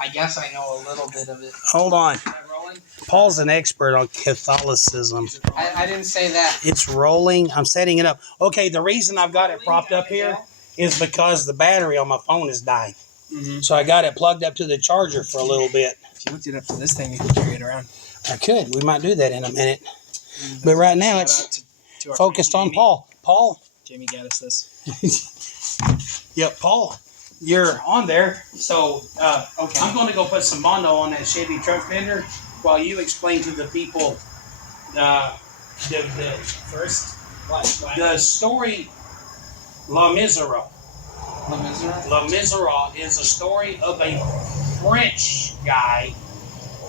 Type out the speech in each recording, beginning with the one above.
I guess I know a little bit of it. Hold on. Is that rolling? Paul's an expert on Catholicism. I didn't say that. It's rolling. I'm setting it up. Okay, the reason I've got it propped up here is because the battery on my phone is dying. Mm-hmm. So I got it plugged up to the charger for a little bit. If you hooked it up to this thing, you could carry it around. I could. We might do that in a minute. But right now it's focused on Paul. Paul? Jamie got us this. Yep, Paul. You're on there. So Okay. I'm going to go put some Mondo on that Chevy truck fender while you explain to the people the First, what? the story La Misera. La Misera? La Misera is a story of a French guy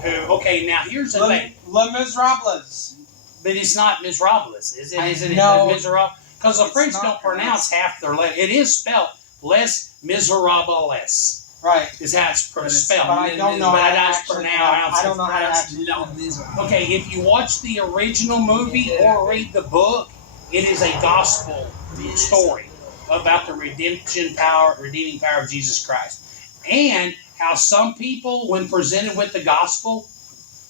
who, okay, now here's the thing. Les Miserables. But it's not Miserables, is it? Is it No. Miserables? Because the It's French not don't pronounce half their letters. It is spelled Les Miserables. Right. Is how it's spelled. But I don't know how to actually pronounce I don't know how to actually La Misera. Okay, if you watch the original movie or read the book, it is a gospel story about the redeeming power of Jesus Christ. And how some people, when presented with the gospel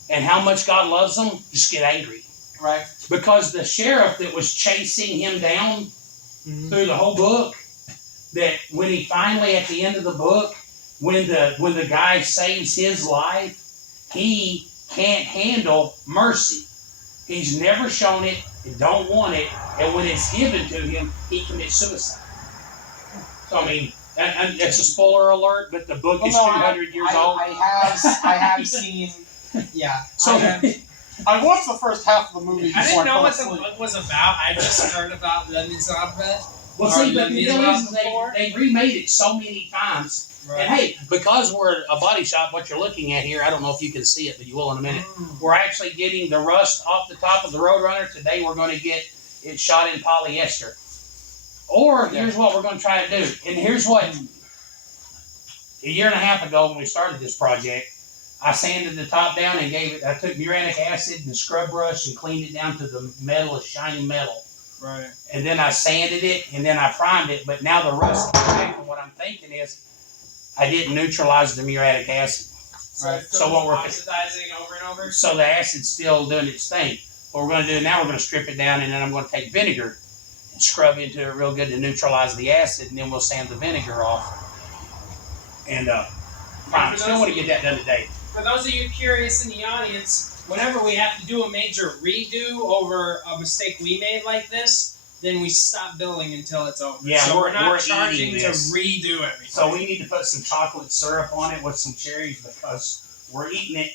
and how much God loves them, just get angry. Right. Because the sheriff that was chasing him down through the whole book, that when he finally, at the end of the book, when the guy saves his life, he can't handle mercy. He's never shown it and don't want it, and when it's given to him, he commits suicide. So I mean, and it's a spoiler alert, but the book is 200 years old. I have seen. Yeah. So I watched the first half of the movie. I didn't know what the asleep. book was about. I just heard about Les Miserables. well, see, but the deal is they remade it so many times. Right. And hey, because we're a body shop, what you're looking at here, I don't know if you can see it, but you will in a minute. We're actually getting the rust off the top of the Roadrunner. Today we're going to get it shot in polyester. Or here's what we're going to try to do. And here's what, a year and a half ago when we started this project, I sanded the top down and I took muriatic acid and scrub brush and cleaned it down to the metal, a shiny metal. Right. And then I sanded it and then I primed it, but now the rust is back. And what I'm thinking is, I didn't neutralize the muriatic acid. Right. So what we're oxidizing over and over. so the acid's still doing its thing. What we're going to do now, we're going to strip it down, and then I'm going to take vinegar and scrub into it real good to neutralize the acid, and then we'll sand the vinegar off. And prime. Still want to get that done today. For those of you curious in the audience, whenever we have to do a major redo over a mistake we made like this, then we stop billing until it's over. Yeah, so we're not we're charging eating to this. redo everything. So we need to put some chocolate syrup on it with some cherries because we're eating it.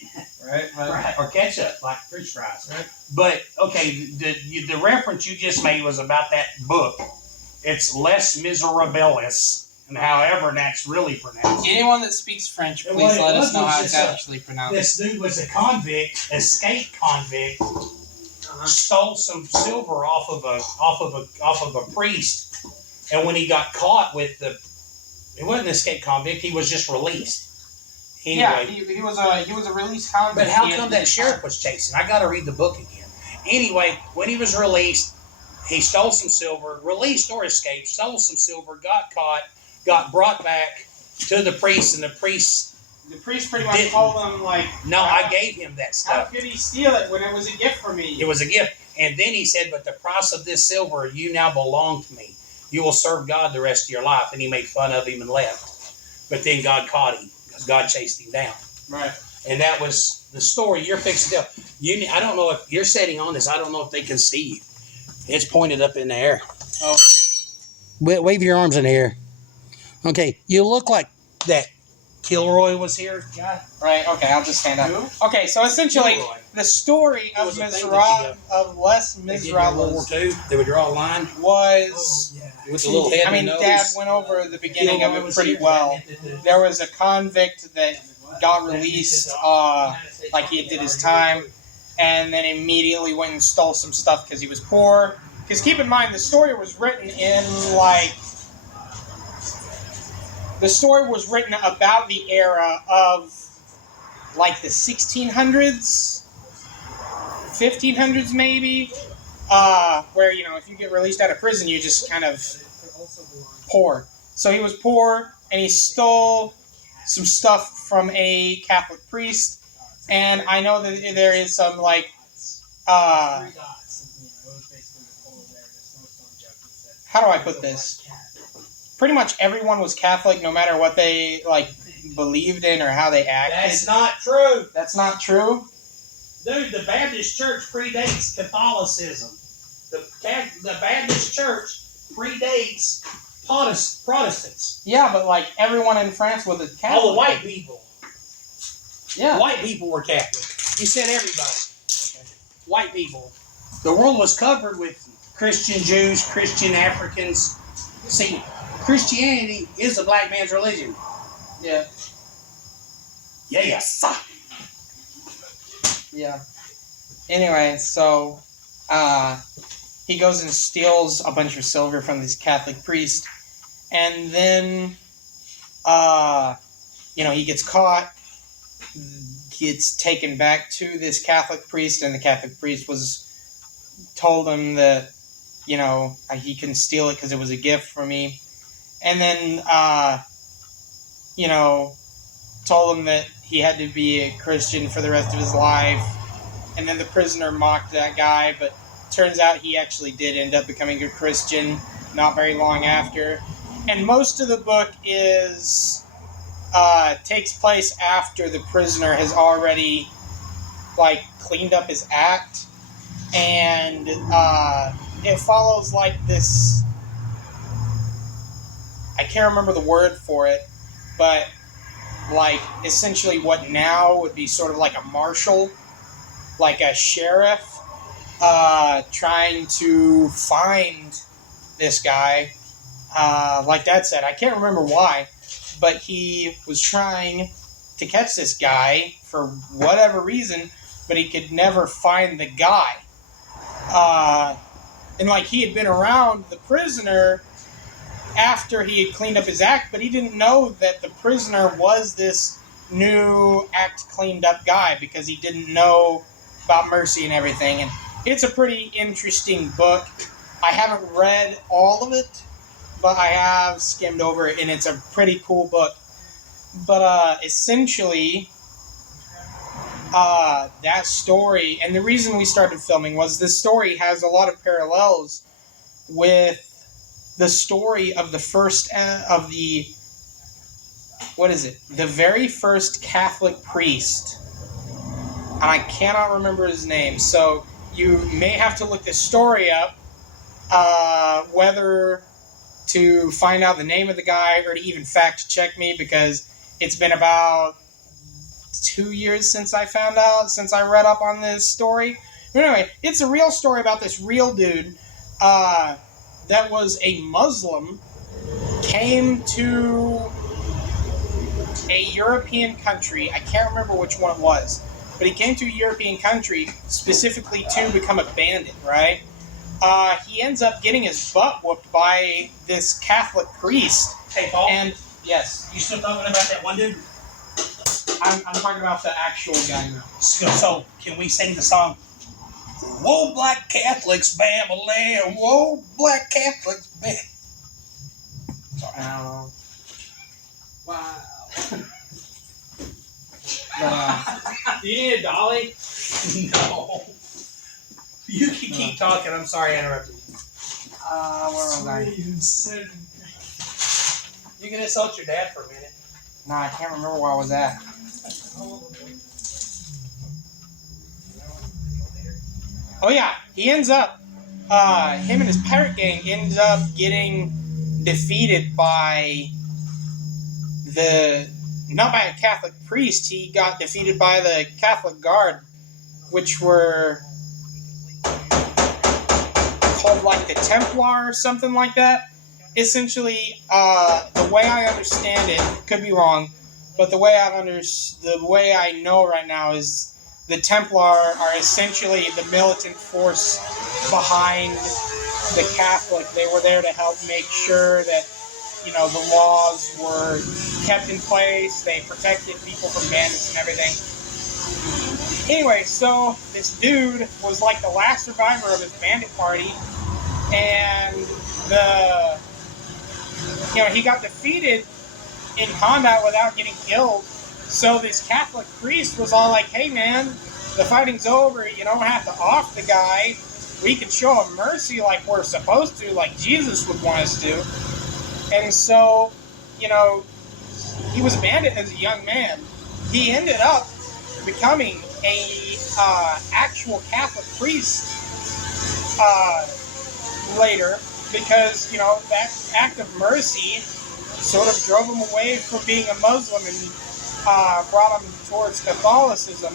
Right. Or ketchup, like French fries. Right. But, okay, the reference you just made was about that book. It's Les Miserables, and however that's really pronounced. Anyone that speaks French, And please what it let was us know was how it's just actually pronounced. This dude was a convict, escaped convict, stole some silver off of a priest, and when he got caught with it wasn't an escaped convict, he was just released. Anyway, Yeah, he was a released convict. but how come that sheriff was chasing? I got to read the book again. Anyway, when he was released, he stole some silver, released or escaped, stole some silver, got caught, got brought back to the priest, and the priest. The priest pretty much told him, like, No, I gave him that how stuff. could he steal it when it was a gift for me? It was a gift. And then he said, but the price of this silver, you now belong to me. You will serve God the rest of your life. And he made fun of him and left. But then God caught him because God chased him down. Right. And that was the story you're fixing to tell. I don't know if you're sitting on this. I don't know if they can see you. It's pointed up in the air. Oh. Wave your arms in the air. Okay. You look like that Kilroy was here. Yeah. Right. Okay. I'll just stand up. Who? Okay. So essentially, Kilroy. the story It of was a thing Les They did during World War Miserables II. They would draw a line was. with the little head I mean, and nose. Dad went over the beginning of Kilroy it was pretty here. well. There was a convict that got released, like he did his time, and then immediately went and stole some stuff because he was poor. Because keep in mind, the story was written about the era of like the 1600s, 1500s maybe, where, if you get released out of prison, you just kind of poor. So he was poor, and he stole some stuff from a Catholic priest, and I know that there is some like how do I put this? Pretty much everyone was Catholic, no matter what they like believed in or how they acted. That's not true. That's not true. Dude, the Baptist Church predates Catholicism. The Baptist Church predates Protestants. Yeah, but like everyone in France was a Catholic. All the white people. Yeah. White people were Catholic. You said everybody. Okay. White people. The world was covered with Christian Jews, Christian Africans. See, Christianity is the black man's religion. Yeah. Yes. Yeah. Anyway, so he goes and steals a bunch of silver from this Catholic priest, and then he gets caught, gets taken back to this Catholic priest, and the Catholic priest told him that he couldn't steal it because it was a gift from me, and then told him that he had to be a Christian for the rest of his life. And then the prisoner mocked that guy, but turns out he actually did end up becoming a Christian not very long after. And most of the book takes place after the prisoner has already cleaned up his act, and it follows this. I can't remember the word for it, but essentially what now would be sort of like a marshal, like a sheriff, trying to find this guy. Like Dad said, I can't remember why, but he was trying to catch this guy for whatever reason, but he could never find the guy. And he had been around the prisoner after he had cleaned up his act, but he didn't know that the prisoner was this new act cleaned up guy because he didn't know about mercy and everything. And it's a pretty interesting book. I haven't read all of it, but I have skimmed over it, and it's a pretty cool book. But essentially, that story, and the reason we started filming was this story has a lot of parallels with the story of the first the very first Catholic priest. And I cannot remember his name, so you may have to look this story up, whether to find out the name of the guy or to even fact check me, because it's been about 2 years since I read up on this story. But anyway, it's a real story about this real dude that was a Muslim, came to a European country. I can't remember which one it was, but he came to a European country specifically to become a bandit, right? He ends up getting his butt whooped by this Catholic priest. Hey, Paul? And, yes. You still talking about that one dude? I'm talking about the actual guy now. So, can we sing the song? Whoa, black Catholics, bam-a-lam. Whoa, black Catholics, bam. Sorry. I don't know. Wow. But, Do you need a dolly? No. You can keep talking. I'm sorry I interrupted you. where was I? You can insult your dad for a minute. No, I can't remember where I was at. Oh yeah, he ends up, him and his pirate gang ended up getting defeated by not by a Catholic priest, he got defeated by the Catholic Guard, which were called the Templar or something like that. Essentially, the way I understand it, could be wrong, but the way I know right now is the Templar are essentially the militant force behind the Catholic. They were there to help make sure that, the laws were kept in place. They protected people from bandits and everything. Anyway, so this dude was the last survivor of his bandit party, and he got defeated in combat without getting killed. So this Catholic priest was all like, hey man, the fighting's over, you don't have to off the guy. We can show him mercy like we're supposed to, like Jesus would want us to. And so, you know, he was a bandit as a young man. He ended up becoming a actual Catholic priest later, because, you know, that act of mercy sort of drove him away from being a Muslim and brought him towards Catholicism.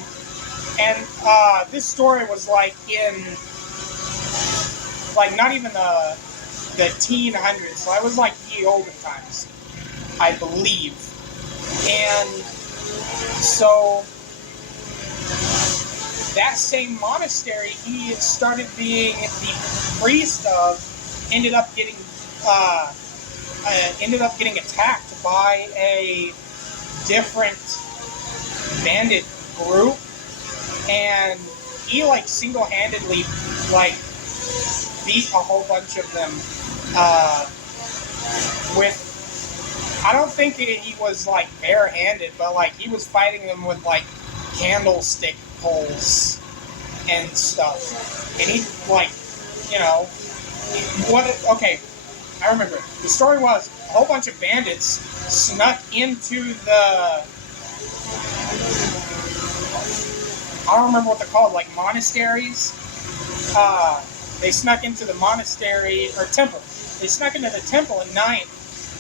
And this story was like in, like, not even the teen hundreds, so I was like the olden times, I believe. And so that same monastery he started being the priest of ended up getting attacked by a different bandit group, and he like single-handedly like beat a whole bunch of them with, I don't think he was like bare-handed, but like he was fighting them with like candlestick poles and stuff. And he, like, you know, okay, I remember. The story was a whole bunch of bandits snuck into the, I don't remember what they're called, like monasteries. They snuck into the monastery, or temple. They snuck into the temple at night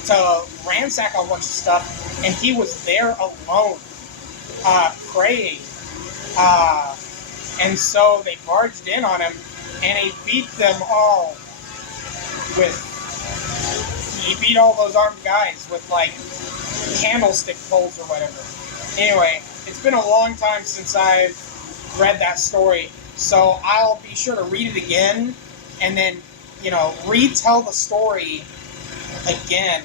to ransack a bunch of stuff, and he was there alone, praying. And so they barged in on him, and he beat them all he beat all those armed guys with, like, candlestick poles or whatever. Anyway, it's been a long time since I've read that story, so I'll be sure to read it again, and then, you know, retell the story again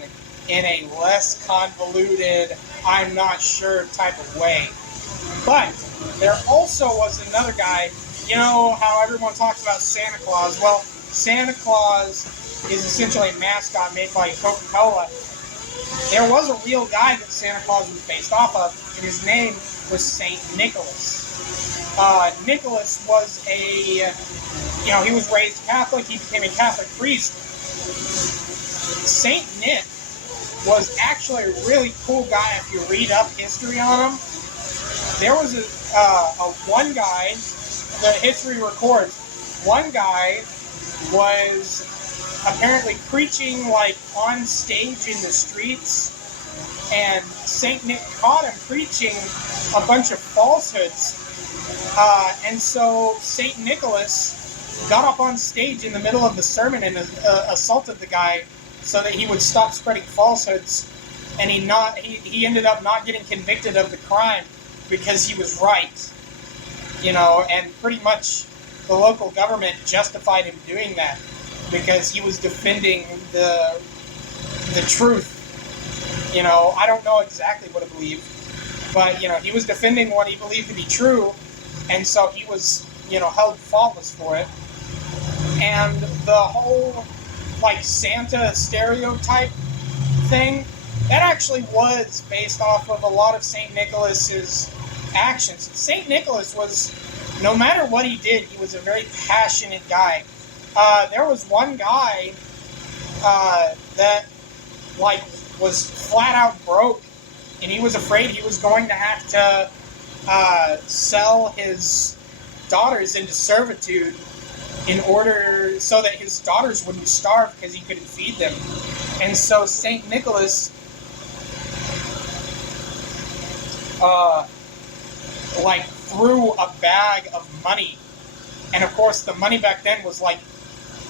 in a less convoluted, I'm not sure type of way. But there also was another guy, you know how everyone talks about Santa Claus? Well, Santa Claus is essentially a mascot made by Coca-Cola. There was a real guy that Santa Claus was based off of, and his name was Saint Nicholas. Nicholas was you know, he was raised Catholic, he became a Catholic priest. Saint Nick was actually a really cool guy if you read up history on him. There was a one guy, the history records, one guy was apparently preaching like on stage in the streets, and Saint Nick caught him preaching a bunch of falsehoods, and so Saint Nicholas got up on stage in the middle of the sermon and assaulted the guy so that he would stop spreading falsehoods, and he ended up not getting convicted of the crime because he was right, you know, and pretty much the local government justified him doing that because he was defending the truth. You know, I don't know exactly what I believe, but, you know, he was defending what he believed to be true, and so he was, you know, held faultless for it. And the whole, like, Santa stereotype thing, that actually was based off of a lot of St. Nicholas's actions. St. Nicholas was, no matter what he did, he was a very passionate guy. There was one guy that, like, was flat out broke, and he was afraid he was going to have to sell his daughters into servitude in order so that his daughters wouldn't starve because he couldn't feed them. And so St. Nicholas like threw a bag of money, and of course the money back then was like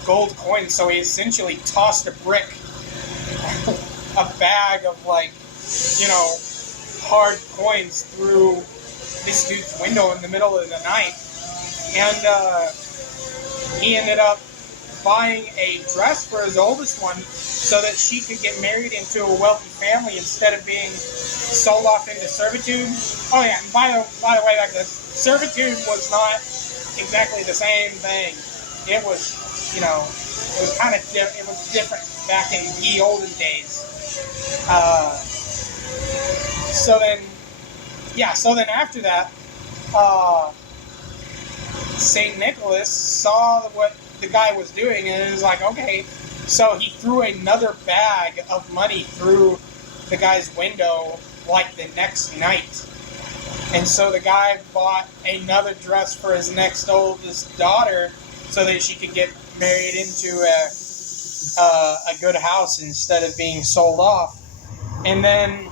gold coins, so he essentially tossed a bag of, like, you know, hard coins through this dude's window in the middle of the night, and he ended up buying a dress for his oldest one so that she could get married into a wealthy family instead of being sold off into servitude. Oh yeah, and by the way, like, the servitude was not exactly the same thing. It was, you know, it was kind of it was different back in the olden days. So then after that, St. Nicholas saw what the guy was doing and it was like, okay. So he threw another bag of money through the guy's window like the next night. And so the guy bought another dress for his next oldest daughter so that she could get married into a good house instead of being sold off. And then,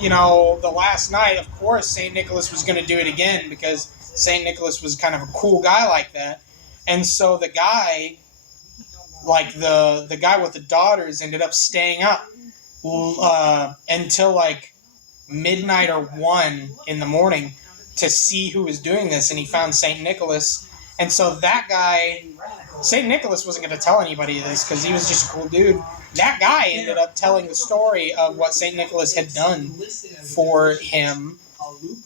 the last night, of course, St. Nicholas was going to do it again because St. Nicholas was kind of a cool guy like that. And so the guy, like the guy with the daughters, ended up staying up until like midnight or 1 in the morning to see who was doing this, and he found St. Nicholas. And so that guy, St. Nicholas wasn't going to tell anybody this because he was just a cool dude. That guy ended up telling the story of what St. Nicholas had done for him.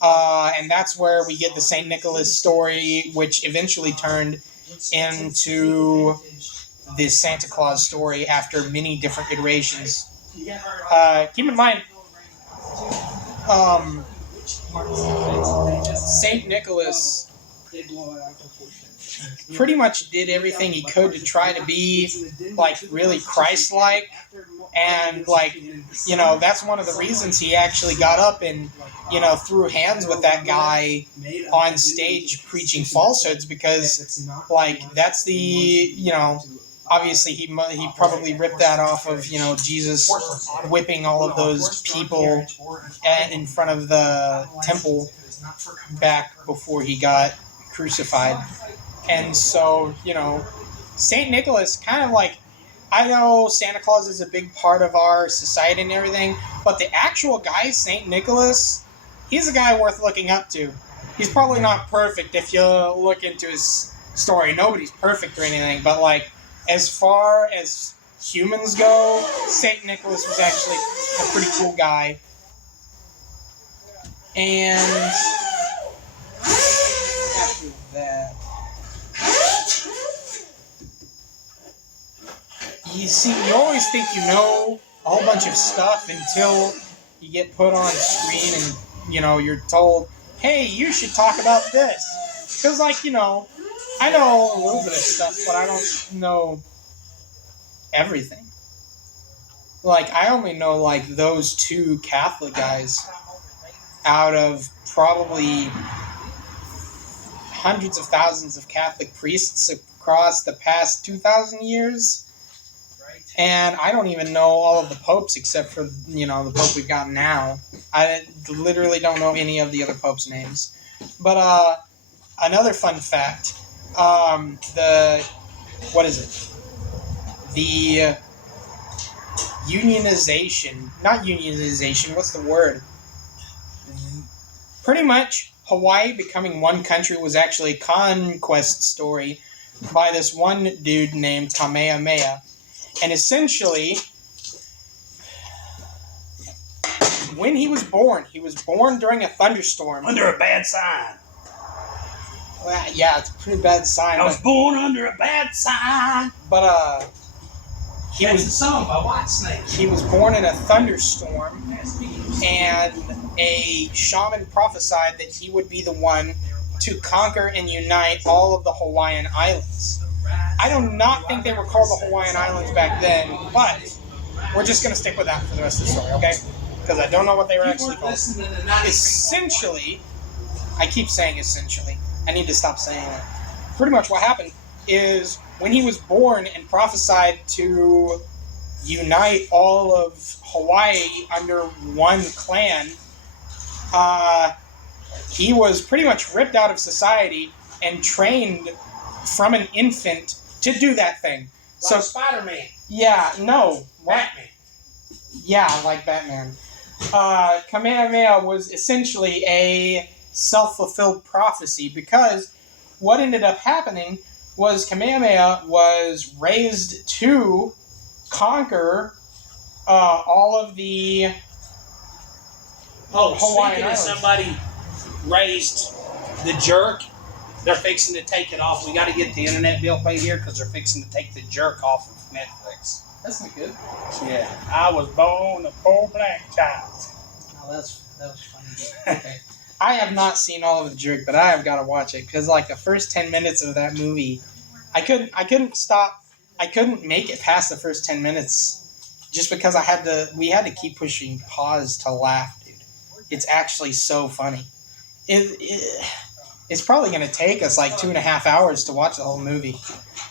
And that's where we get the St. Nicholas story, which eventually turned into the Santa Claus story after many different iterations. Keep in mind, St. Nicholas pretty much did everything he could to try to be like really Christ-like, and that's one of the reasons he actually got up and threw hands with that guy on stage preaching falsehoods, because that's the obviously he probably ripped that off of Jesus whipping all of those people in front of the temple back before he got crucified. And so St. Nicholas kind of I know Santa Claus is a big part of our society and everything, but the actual guy, St. Nicholas, he's a guy worth looking up to. He's probably not perfect if you look into his story. Nobody's perfect or anything, but as far as humans go, St. Nicholas was actually a pretty cool guy. And after that, you see, you always think you know a whole bunch of stuff until you get put on screen and, you're told, hey, you should talk about this. Because, I know a little bit of stuff, but I don't know everything. I only know, those 2 Catholic guys out of probably hundreds of thousands of Catholic priests across the past 2,000 years. And I don't even know all of the popes except for, the pope we've got now. I literally don't know any of the other popes' names. But another fun fact, the unionization, what's the word? Pretty much, Hawaii becoming one country was actually a conquest story by this one dude named Kamehameha. And essentially, when he was born during a thunderstorm. Under a bad sign. Well, yeah, it's a pretty bad sign. I was born under a bad sign. But, That's the song by Whitesnake. He was born in a thunderstorm, and a shaman prophesied that he would be the one to conquer and unite all of the Hawaiian Islands. I do not think they were called the Hawaiian Islands back then, but we're just going to stick with that for the rest of the story, okay? Because I don't know what they were actually called. Essentially, I keep saying essentially. I need to stop saying that. Pretty much what happened is when he was born and prophesied to unite all of Hawaii under one clan, he was pretty much ripped out of society and trained from an infant to do that thing. So Spider-Man. Yeah, no. Batman. Yeah, like Batman. Kamehameha was essentially a self-fulfilled prophecy, because what ended up happening was Kamehameha was raised to conquer all of the Hawaiian Islands. Somebody raised the jerk, they're fixing to take it off. We got to get the internet bill paid here because they're fixing to take the jerk off of Netflix. That's not good. Yeah, I was born a poor black child. Oh, that's That was funny. Okay. I have not seen all of The Jerk, but I have got to watch it because like the first 10 minutes of that movie, I couldn't stop. I couldn't make it past the first 10 minutes just because we had to keep pushing pause to laugh, dude. It's actually so funny. It's probably going to take us like 2.5 hours to watch the whole movie.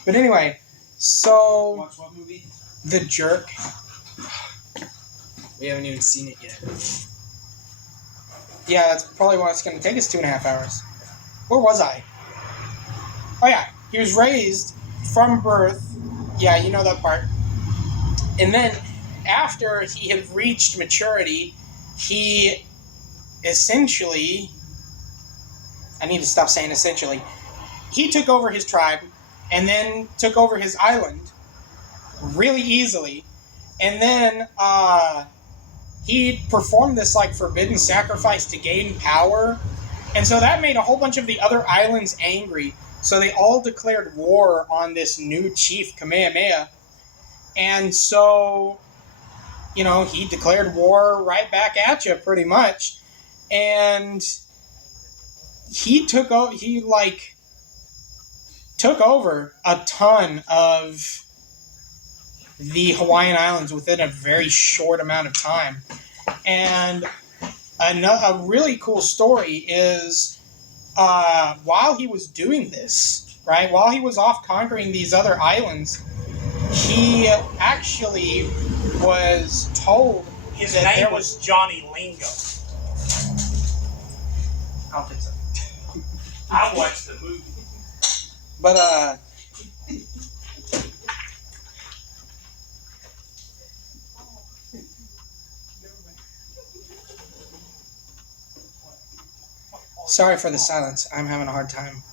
But anyway, so Watch what movie? The Jerk. We haven't even seen it yet. Yeah, that's probably why it's going to take us 2.5 hours. Where was I? Oh yeah, he was raised from birth. Yeah, you know that part. And then after he had reached maturity, he essentially... I need to stop saying essentially. He took over his tribe and then took over his island really easily. And then he performed this like forbidden sacrifice to gain power. And so that made a whole bunch of the other islands angry. So they all declared war on this new chief, Kamehameha. And so, you know, he declared war right back at you pretty much. And he took over a ton of the Hawaiian Islands within a very short amount of time. And a really cool story is while he was doing this, right, while he was off conquering these other islands, he actually was told His that name there was Johnny Lingo. I don't think so. I watched the movie. But sorry for the silence. I'm having a hard time.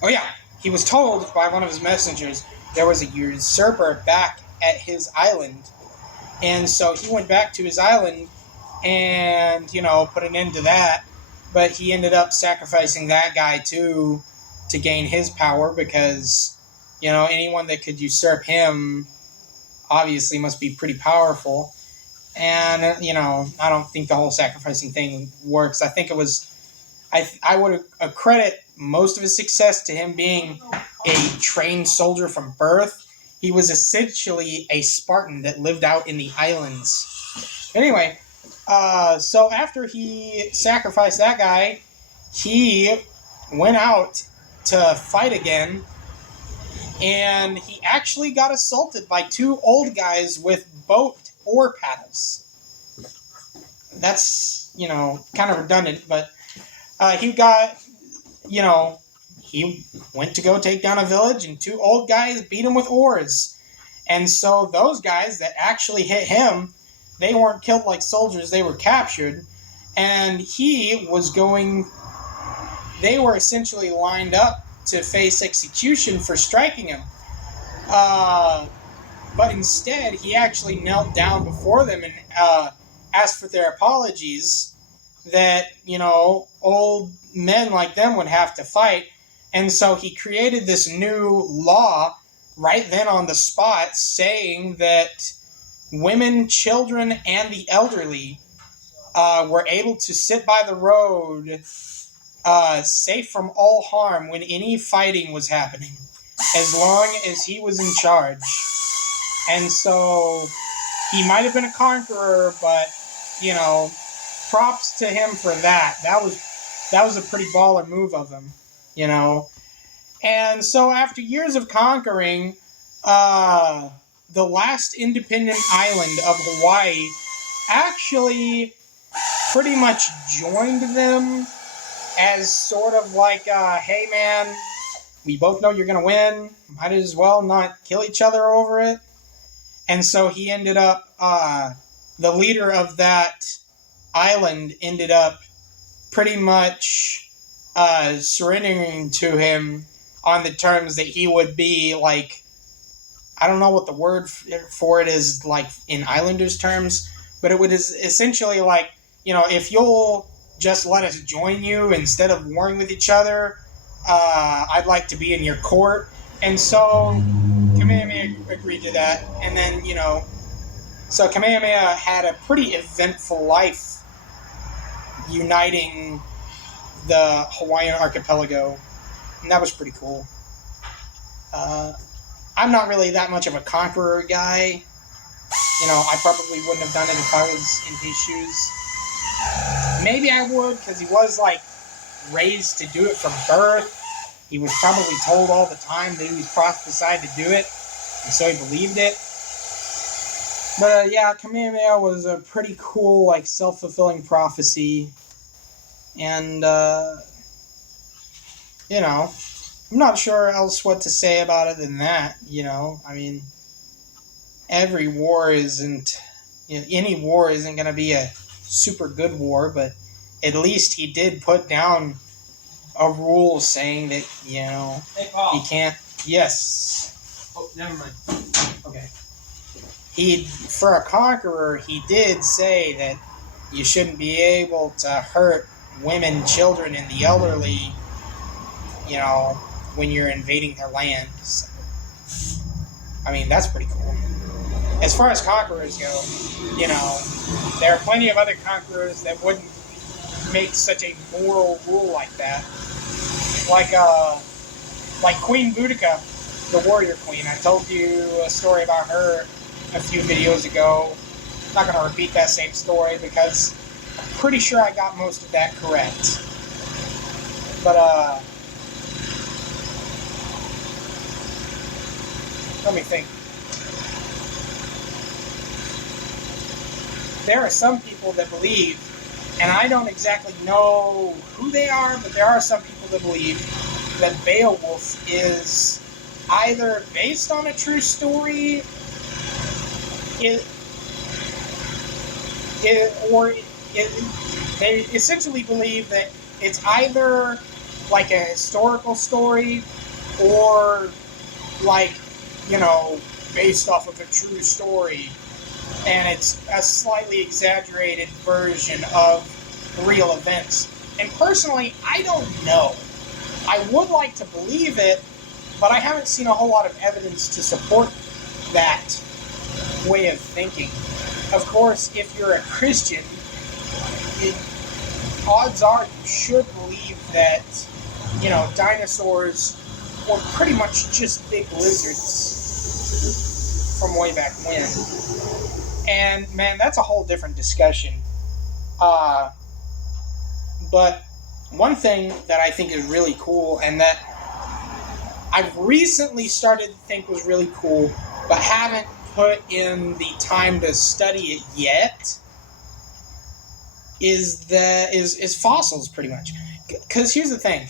Oh yeah, he was told by one of his messengers there was a usurper back at his island. And so he went back to his island and, you know, put an end to that. But he ended up sacrificing that guy too to gain his power because, you know, anyone that could usurp him obviously must be pretty powerful. And, you know, I don't think the whole sacrificing thing works. I think it was... I would accredit most of his success to him being a trained soldier from birth. He was essentially a Spartan that lived out in the islands. Anyway, so after he sacrificed that guy, he went out to fight again, and he actually got assaulted by two old guys with boat oar paddles. That's, you know, kind of redundant, but he got, you know, he went to go take down a village, and two old guys beat him with oars. And so those guys that actually hit him, they weren't killed like soldiers, they were captured. And they were essentially lined up to face execution for striking him. But instead, he actually knelt down before them and asked for their apologies that, you know, old men like them would have to fight. And so he created this new law right then on the spot saying that women, children, and the elderly were able to sit by the road safe from all harm when any fighting was happening, as long as he was in charge. And so he might have been a conqueror, but, you know, props to him for that. That was a pretty baller move of him, you know. And so after years of conquering, the last independent island of Hawaii actually pretty much joined them as sort of like, hey man, we both know you're going to win. Might as well not kill each other over it. And so he ended up, the leader of that island ended up pretty much surrendering to him on the terms that he would be like, I don't know what the word for it is like in Islanders terms, but it would essentially like, you know, if you'll just let us join you instead of warring with each other, I'd like to be in your court. And so Kamehameha agreed to that. And then, you know, so Kamehameha had a pretty eventful life uniting the Hawaiian archipelago, and that was pretty cool. I'm not really that much of a conqueror guy. I probably wouldn't have done it if I was in his shoes. Maybe I would, because he was, raised to do it from birth. He was probably told all the time that he was prophesied to do it, and so he believed it. But, Kamehameha was a pretty cool, self-fulfilling prophecy. And, I'm not sure else what to say about it than that, I mean, every war isn't, any war isn't going to be a super good war, but at least he did put down a rule saying that, Hey, Paul. he can't, yes. Oh, never mind. Okay. For a conqueror, he did say that you shouldn't be able to hurt women, children, and the elderly, when you're invading their land. So, I mean, that's pretty cool. As far as conquerors go, there are plenty of other conquerors that wouldn't make such a moral rule like that. Like Queen Boudica, the warrior queen. I told you a story about her a few videos ago. I'm not going to repeat that same story because I'm pretty sure I got most of that correct. But, let me think. There are some people that believe, and I don't exactly know who they are, but there are some people that believe that Beowulf is either based on a true story, they essentially believe that it's either like a historical story or based off of a true story, and it's a slightly exaggerated version of real events. And personally, I don't know. I would like to believe it, but I haven't seen a whole lot of evidence to support that way of thinking. Of course, if you're a Christian, odds are you should believe that, dinosaurs were pretty much just big lizards from way back when. And, man, that's a whole different discussion. But one thing that I think is really cool, and that I've recently started to think was really cool, but haven't put in the time to study it yet, is fossils, pretty much. Because here's the thing.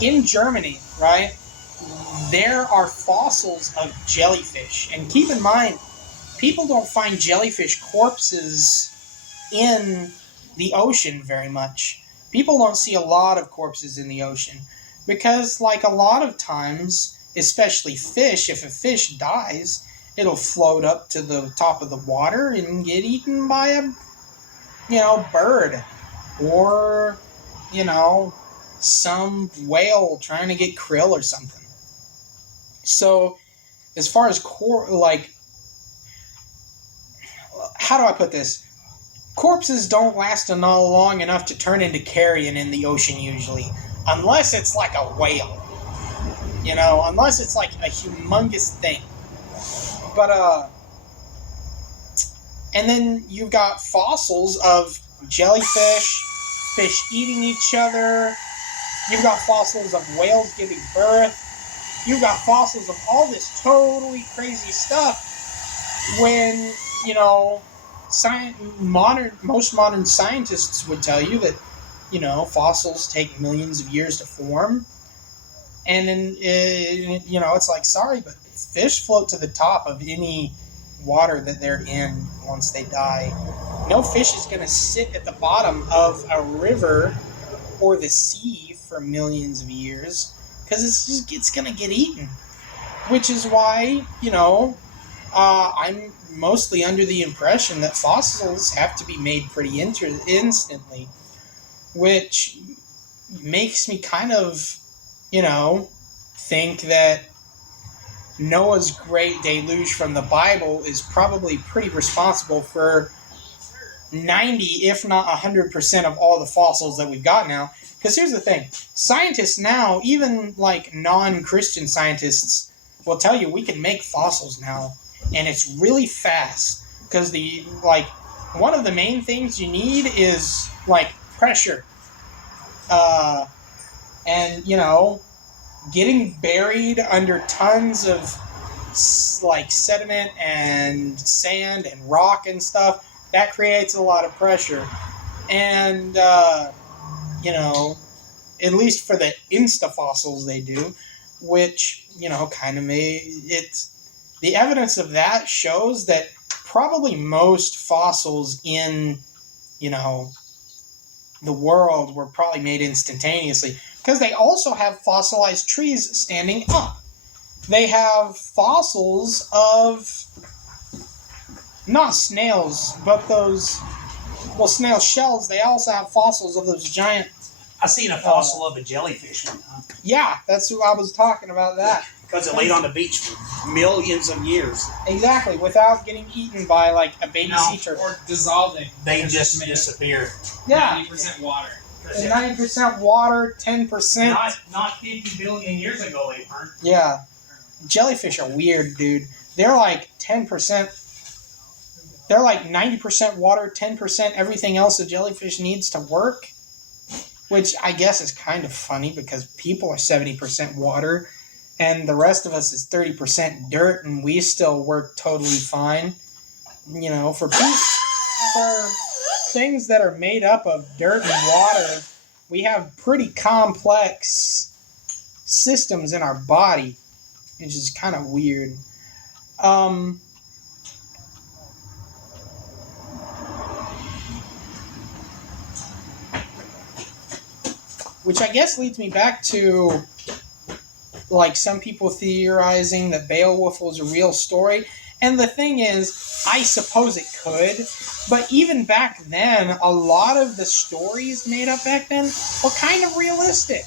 In Germany, right, there are fossils of jellyfish. And keep in mind, people don't find jellyfish corpses in the ocean very much. People don't see a lot of corpses in the ocean. Because, a lot of times, especially fish, if a fish dies, it'll float up to the top of the water and get eaten by a, bird. Or, some whale trying to get krill or something. So, as far as how do I put this? Corpses don't last long enough to turn into carrion in the ocean usually. Unless it's like a whale. Unless it's like a humongous thing. But, and then you've got fossils of jellyfish, fish eating each other. You've got fossils of whales giving birth. You've got fossils of all this totally crazy stuff when, most modern scientists would tell you that, fossils take millions of years to form. And then, it's like, sorry, but fish float to the top of any water that they're in once they die. No fish is going to sit at the bottom of a river or the sea for millions of years because it's going to get eaten. Which is why, I'm mostly under the impression that fossils have to be made pretty instantly, which makes me kind of, think that Noah's great deluge from the Bible is probably pretty responsible for 90, if not 100% of all the fossils that we've got now. Because here's the thing. Scientists now, even like non-Christian scientists, will tell you we can make fossils now. And it's really fast. Because one of the main things you need is like pressure. And, getting buried under tons of like sediment and sand and rock and stuff, that creates a lot of pressure. And, at least for the instafossils they do, which, kind of the evidence of that shows that probably most fossils in, the world were probably made instantaneously. Because they also have fossilized trees standing up. They have fossils of, not snails, but snail shells. They also have fossils of those giant... I seen a fossil of a jellyfish one time. Yeah, that's who I was talking about that. Because it laid on the beach for millions of years. Exactly, without getting eaten by like a baby sea turtle. Or dissolving. They just disappeared. Yeah. 90% water. 90% water, 10%. Not 50 billion years ago they weren't. Yeah. Jellyfish are weird, dude. They're like 10%. They're like 90% water, 10% everything else a jellyfish needs to work. Which I guess is kind of funny because people are 70% water and the rest of us is 30% dirt and we still work totally fine. For things that are made up of dirt and water, we have pretty complex systems in our body, which is kind of weird. Which I guess leads me back to, like, some people theorizing that Beowulf was a real story. And the thing is, I suppose it could. But even back then, a lot of the stories made up back then were kind of realistic.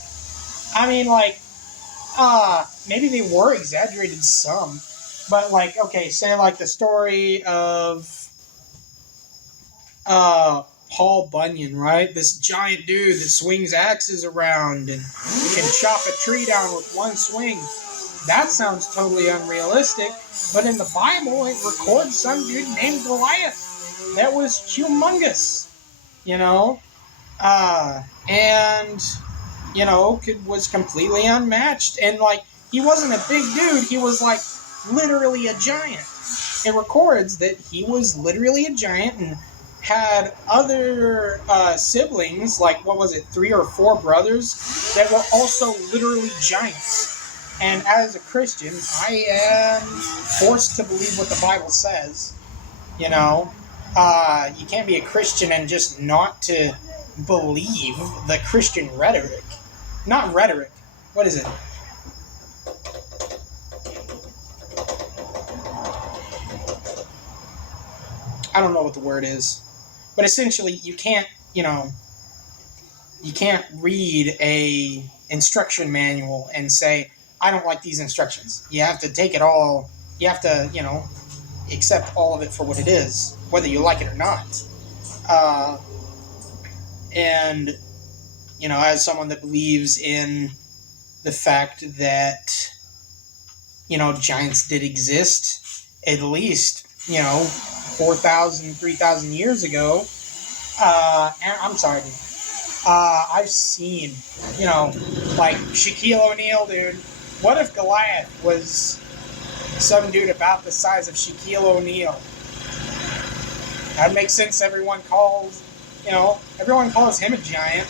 I mean, like, maybe they were exaggerated some. But, like, okay, say, like, the story of Paul Bunyan, right? This giant dude that swings axes around and can chop a tree down with one swing. That sounds totally unrealistic. But in the Bible, it records some dude named Goliath that was humongous, was completely unmatched. And, like, he wasn't a big dude. He was, like, literally a giant. It records that he was literally a giant and had other siblings, like, 3 or 4 brothers, that were also literally giants. And as a Christian, I am forced to believe what the Bible says. You can't be a Christian and just not to believe the Christian rhetoric. Not rhetoric. What is it? I don't know what the word is. But essentially, you can't read a instruction manual and say, I don't like these instructions. You have to take it all. You have to, accept all of it for what it is, whether you like it or not. As someone that believes in the fact that, giants did exist, at least, 4,000, 3,000 years ago, and I'm sorry, I've seen, like Shaquille O'Neal, dude. What if Goliath was some dude about the size of Shaquille O'Neal? That makes sense. Everyone calls him a giant.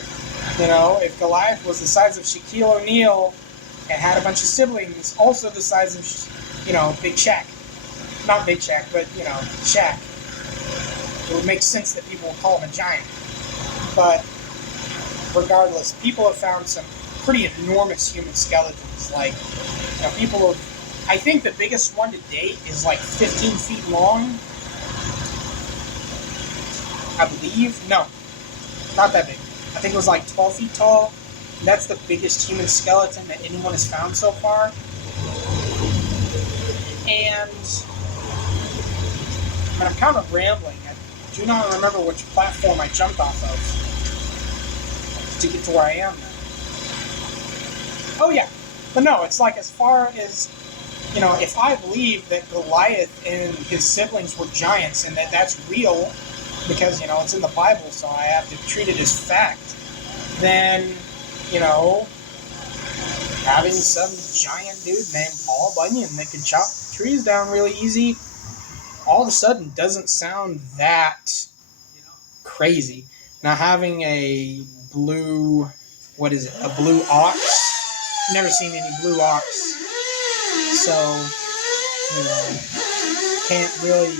If Goliath was the size of Shaquille O'Neal and had a bunch of siblings also the size of, Big Shaq. Not Big Shaq, but, Shaq. It would make sense that people would call him a giant. But regardless, people have found some pretty enormous human skeletons. Like, I think the biggest one to date is like 15 feet long. I believe. No, not that big. I think it was like 12 feet tall. That's the biggest human skeleton that anyone has found so far. And I'm kind of rambling. do not remember which platform I jumped off of to get to where I am now. Oh yeah, but no, it's like as far as, if I believe that Goliath and his siblings were giants and that's real, because, it's in the Bible, so I have to treat it as fact, then, having some giant dude named Paul Bunyan that could chop trees down really easy, all of a sudden doesn't sound that crazy. Now having a blue ox, never seen any blue ox, so can't really.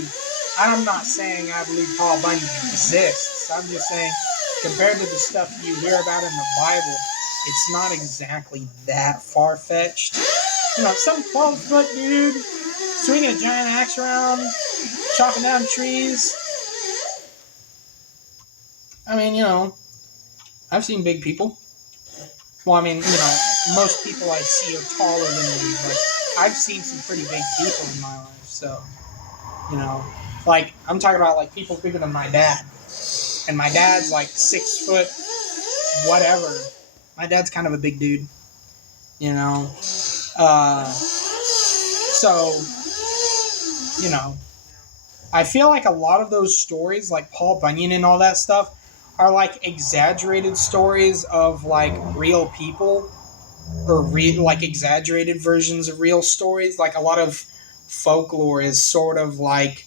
I'm not saying I believe Paul Bunyan exists. I'm just saying, compared to the stuff you hear about in the Bible, it's not exactly that far-fetched. Some 12-foot dude swinging a giant axe around, chopping down trees. I mean, I've seen big people. Well, I mean, most people I see are taller than me, but I've seen some pretty big people in my life, so, like, I'm talking about, like, people bigger than my dad. And my dad's, like, 6 foot, whatever. My dad's kind of a big dude, So, I feel like a lot of those stories, like Paul Bunyan and all that stuff, are, like, exaggerated stories of, like, real people. Or, like, exaggerated versions of real stories. Like, a lot of folklore is sort of like,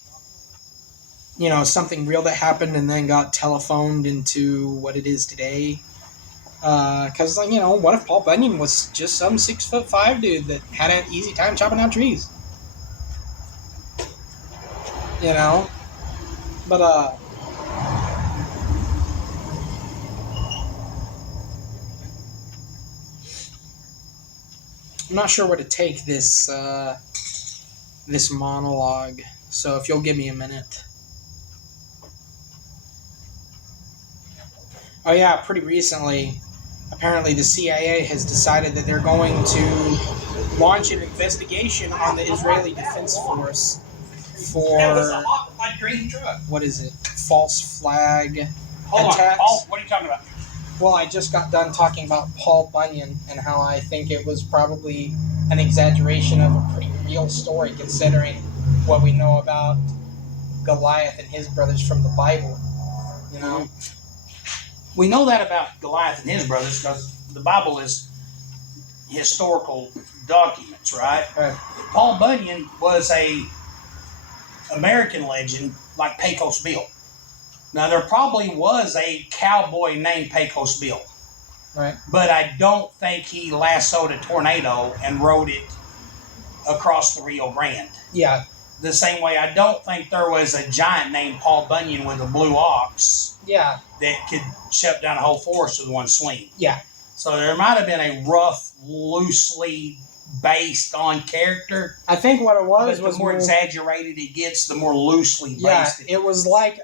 something real that happened and then got telephoned into what it is today. Because, like, what if Paul Bunyan was just some 6'5" dude that had an easy time chopping down trees? But, I'm not sure where to take this, this monologue. So if you'll give me a minute. Oh yeah, pretty recently, apparently the CIA has decided that they're going to launch an investigation on the Israeli Defense Force for, my dream truck. what is it, false flag Hold attacks. on, Paul, what are you talking about? Well, I just got done talking about Paul Bunyan and how I think it was probably an exaggeration of a pretty real story considering what we know about Goliath and his brothers from the Bible. We know that about Goliath and his brothers because the Bible is historical documents, right? Right. Paul Bunyan was a American legend like Pecos Bill. Now, there probably was a cowboy named Pecos Bill. Right. But I don't think he lassoed a tornado and rode it across the Rio Grande. Yeah. The same way I don't think there was a giant named Paul Bunyan with a blue ox Yeah. that could shut down a whole forest with one swing. Yeah. So there might have been a rough, loosely based on character. I think what it was But the more exaggerated it gets, the more loosely based it was like,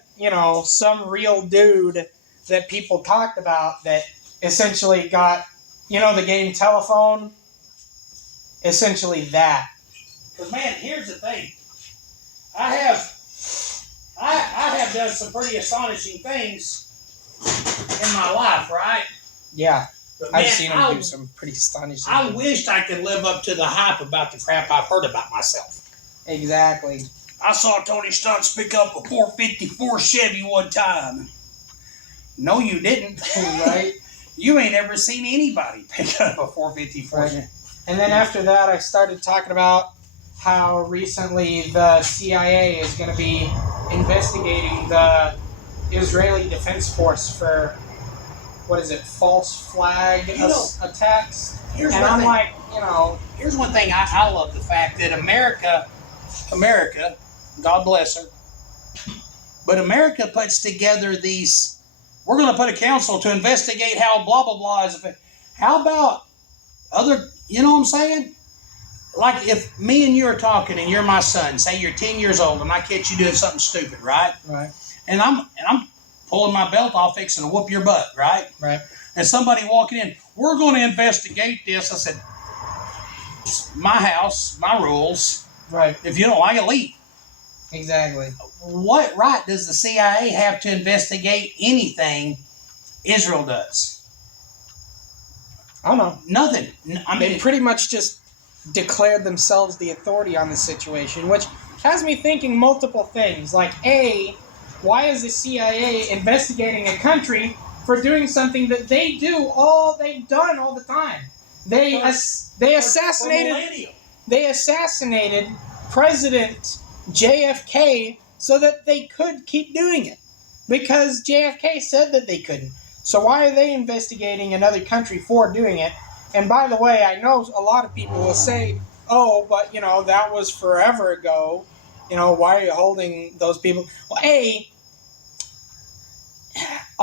some real dude that people talked about that essentially got, the game Telephone, essentially that. Because, man, here's the thing. I have done some pretty astonishing things in my life, right? Yeah. But, I've man, seen him do some pretty astonishing I things. wished I could live up to the hype about the crap I've heard about myself. Exactly. I saw Tony Stunts pick up a 454 Chevy one time. No, you didn't. Right? You ain't ever seen anybody pick up a 454 Right. Chevy. And then after that, I started talking about how recently the CIA is going to be investigating the Israeli Defense Force for, false flag attacks. Here's And one I'm thing. like, Here's one thing I love the fact that America, God bless her, but America puts together these, we're going to put a council to investigate how blah, blah, blah is. How about other, you know what I'm saying? Like if me and you are talking and you're my son, say you're 10 years old and I catch you doing something stupid, right? Right. And I'm pulling my belt off fixing to whoop your butt, right? Right. And somebody walking in, we're going to investigate this. I said, it's my house, my rules. Right. If you don't like it, leave. Exactly. What right does the CIA have to investigate anything Israel does? I don't know. Nothing. They pretty much just declared themselves the authority on the situation, which has me thinking multiple things. Like, A, why is the CIA investigating a country for doing something that they've done all the time? They assassinated President JFK so that they could keep doing it, because JFK said that they couldn't. So why are they investigating another country for doing it? And by the way, I know a lot of people will say, "Oh, but that was forever ago. Why are you holding those people?" Well, a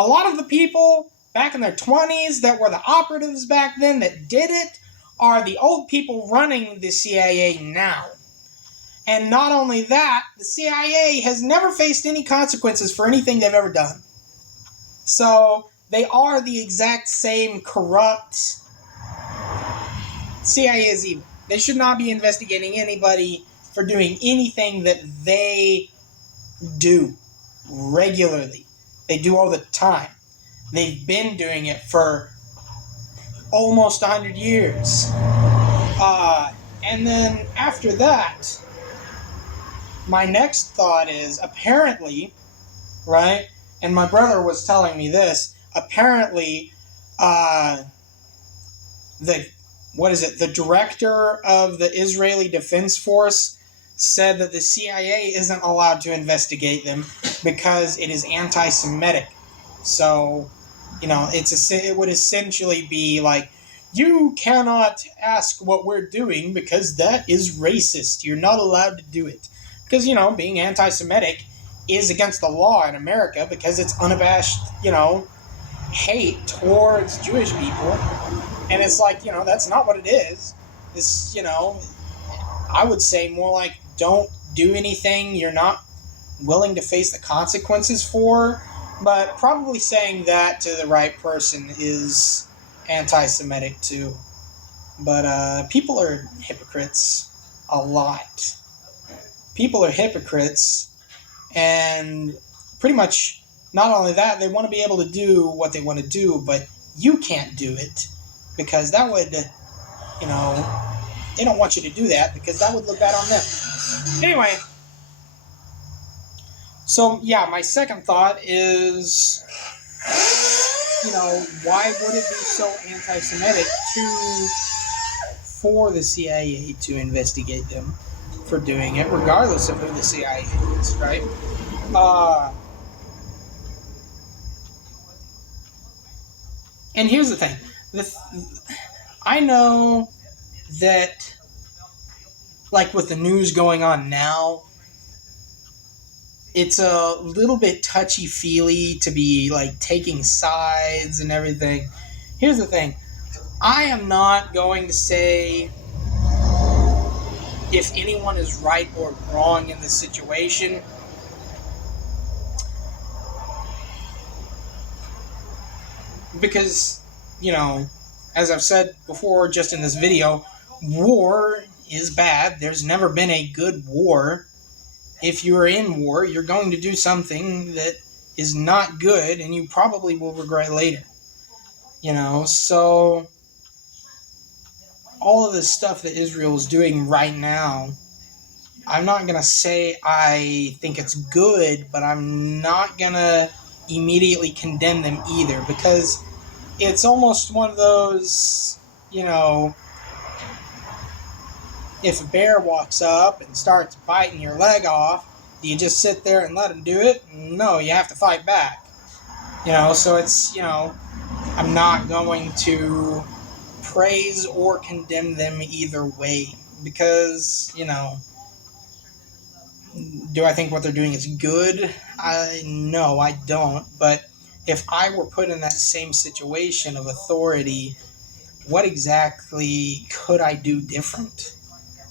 lot of the people back in their 20s that were the operatives back then that did it are the old people running the CIA now. And not only that, the CIA has never faced any consequences for anything they've ever done. So they are the exact same corrupt. CIA is evil. They should not be investigating anybody for doing anything that they do regularly. They do all the time. They've been doing it for almost 100 years. And then after that, my next thought is, apparently, right, and my brother was telling me this, apparently the director of the Israeli Defense Force said that the CIA isn't allowed to investigate them because it is anti-Semitic. So, it would essentially be like, you cannot ask what we're doing because that is racist. You're not allowed to do it. Because, being anti-Semitic is against the law in America because it's unabashed, hate towards Jewish people. And it's like, that's not what it is. It's, I would say more like, don't do anything you're not willing to face the consequences for. But probably saying that to the right person is anti-Semitic too. But people are hypocrites a lot. People are hypocrites, and pretty much not only that, they want to be able to do what they want to do, but you can't do it because that would, they don't want you to do that because that would look bad on them. Anyway, so yeah, my second thought is, why would it be so anti-Semitic for the CIA to investigate them for doing it, regardless of who the CIA is, right? And here's the thing. I know that, like with the news going on now, it's a little bit touchy-feely to be, like, taking sides and everything. Here's the thing. I am not going to say if anyone is right or wrong in this situation. Because, as I've said before just in this video, war is bad. There's never been a good war. If you're in war, you're going to do something that is not good, and you probably will regret later. So all of this stuff that Israel is doing right now, I'm not going to say I think it's good, but I'm not going to immediately condemn them either, because it's almost one of those, if a bear walks up and starts biting your leg off, do you just sit there and let him do it? No, you have to fight back. So it's, I'm not going to praise or condemn them either way, because, do I think what they're doing is good? No, I don't. But if I were put in that same situation of authority, what exactly could I do different?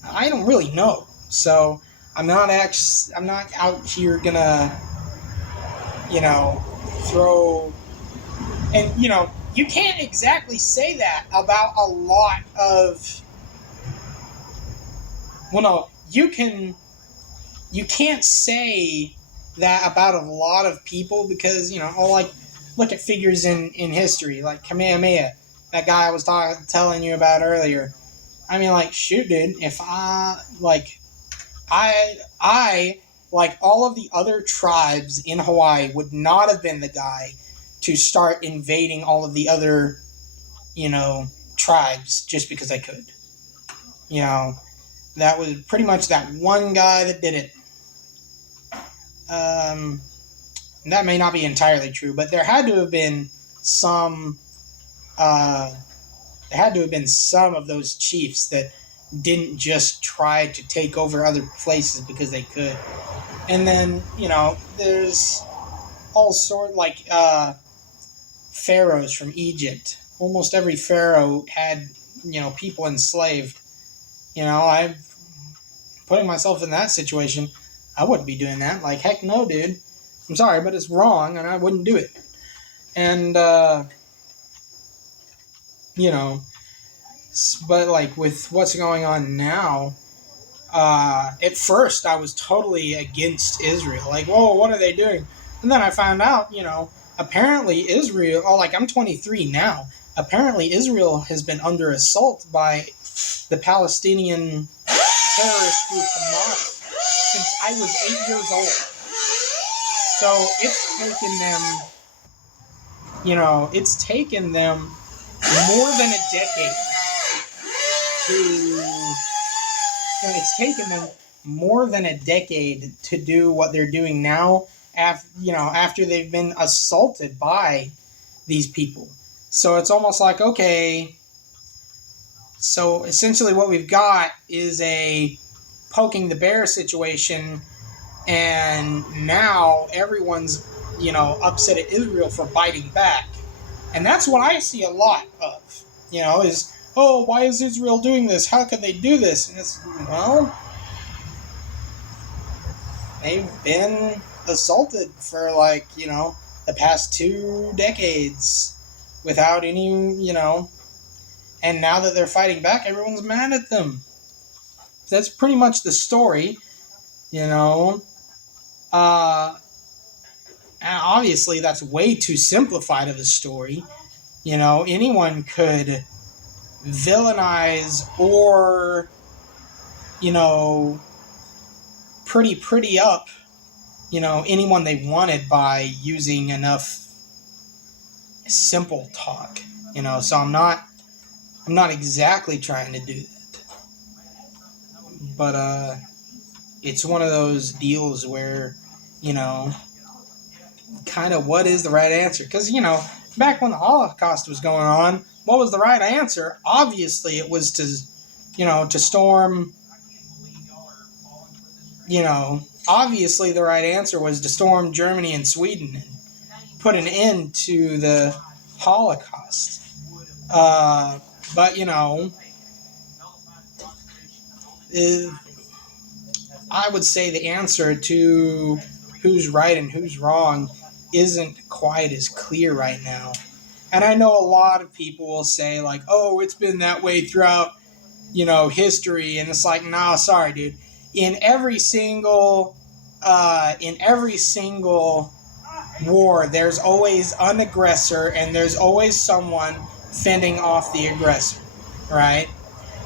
I don't really know. So I'm not out here gonna, throw. And you can't exactly say that about a lot of. Well, no, you can you can't say that about a lot of people because, like, look at figures in history, like Kamehameha, that guy I was telling you about earlier. I mean, like, shoot, dude, if I, like all of the other tribes in Hawaii would not have been the guy to start invading all of the other, tribes just because I could. That was pretty much that one guy that did it. That may not be entirely true, but there had to have been some of those chiefs that didn't just try to take over other places because they could. And then, there's all sort pharaohs from Egypt. Almost every pharaoh had, people enslaved. I'm putting myself in that situation. I wouldn't be doing that. Like, heck no, dude. I'm sorry, but it's wrong, and I wouldn't do it. And, but, like, with what's going on now, at first I was totally against Israel. Like, whoa, what are they doing? And then I found out, apparently Israel, I'm 23 now. Apparently Israel has been under assault by the Palestinian terrorist group Hamas since I was 8 years old. So it's taken them more than a decade to do what they're doing now after they've been assaulted by these people. So it's almost like, okay, so essentially what we've got is a poking the bear situation, and now everyone's, upset at Israel for biting back. And that's what I see a lot of, is, oh, why is Israel doing this? How could they do this? And it's, well, they've been assaulted for, the past 2 decades without any, and now that they're fighting back, everyone's mad at them. That's pretty much the story, And obviously, that's way too simplified of a story. Anyone could villainize or, pretty up, anyone they wanted by using enough simple talk. So I'm not exactly trying to do that. But it's one of those deals where, kind of what is the right answer? Because, back when the Holocaust was going on, what was the right answer? Obviously, it was to storm, obviously the right answer was to storm Germany and Sweden and put an end to the Holocaust. But, I would say the answer to who's right and who's wrong isn't quite as clear right now. And I know a lot of people will say, like, oh, it's been that way throughout, history. And it's like, nah, sorry, dude. In every single war, there's always an aggressor and there's always someone fending off the aggressor, right?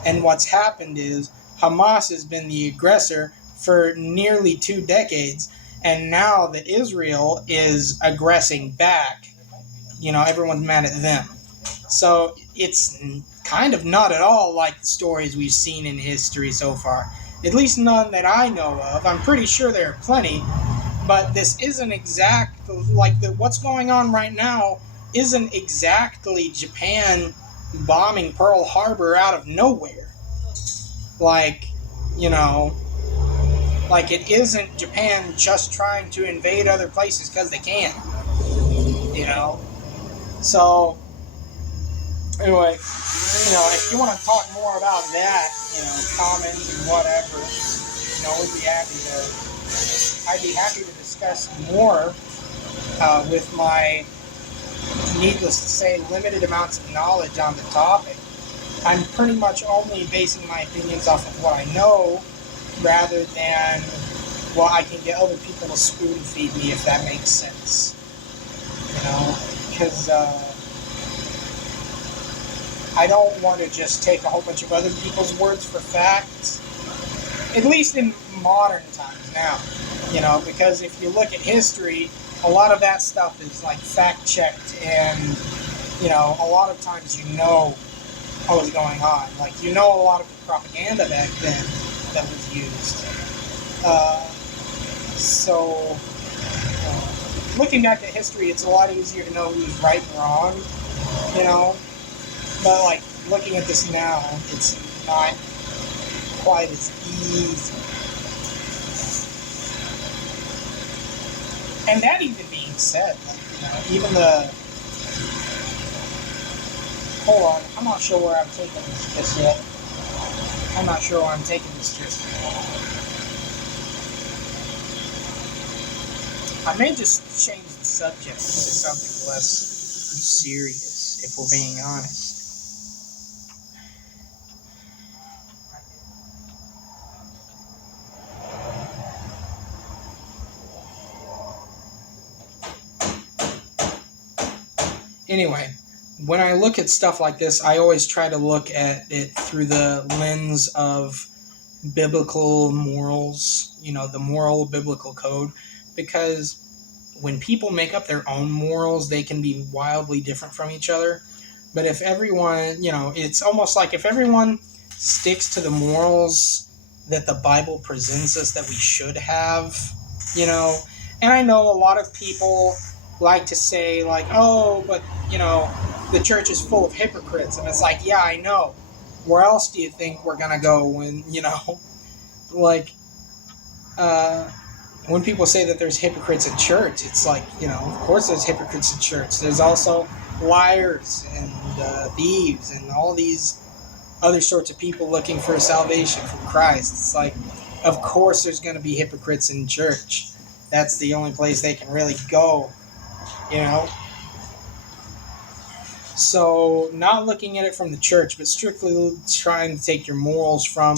And what's happened is Hamas has been the aggressor for nearly 2 decades, and now that Israel is aggressing back, everyone's mad at them. So it's kind of not at all like the stories we've seen in history so far. At least none that I know of. I'm pretty sure there are plenty, but this isn't what's going on right now isn't exactly Japan bombing Pearl Harbor out of nowhere. It isn't Japan just trying to invade other places because they can. So, anyway, if you want to talk more about that, comment and whatever, I'd be happy to discuss more with my, needless to say, limited amounts of knowledge on the topic. I'm pretty much only basing my opinions off of what I know rather than well, I can get other people to spoon feed me, if that makes sense. You know, because I don't want to just take a whole bunch of other people's words for fact, at least in modern times now. You know, because if you look at history, a lot of that stuff is like fact checked, and you know, a lot of times you know what was going on. Like, you know, a lot of the propaganda back then that was used. So, looking back at history, it's a lot easier to know who's right and wrong, you know. But like looking at this now, it's not quite as easy. And that even being said, like, you know, even the hold on, I'm not sure where I'm taking this just yet. I'm not sure where I'm taking this just yet. I may just change the subject to something less serious, if we're being honest. Anyway, when I look at stuff like this, I always try to look at it through the lens of biblical morals, you know, the moral biblical code, because when people make up their own morals, they can be wildly different from each other. But if everyone, you know, it's almost like if everyone sticks to the morals that the Bible presents us that we should have, you know, and I know a lot of people like to say, like, oh, but, you know, the church is full of hypocrites. And it's like, yeah, I know. Where else do you think we're going to go when, you know, like, when people say that there's hypocrites in church, it's like, you know, of course there's hypocrites in church. There's also liars and thieves and all these other sorts of people looking for salvation from Christ. It's like, of course there's going to be hypocrites in church. That's the only place they can really go, you know. So, not looking at it from the church, but strictly trying to take your morals from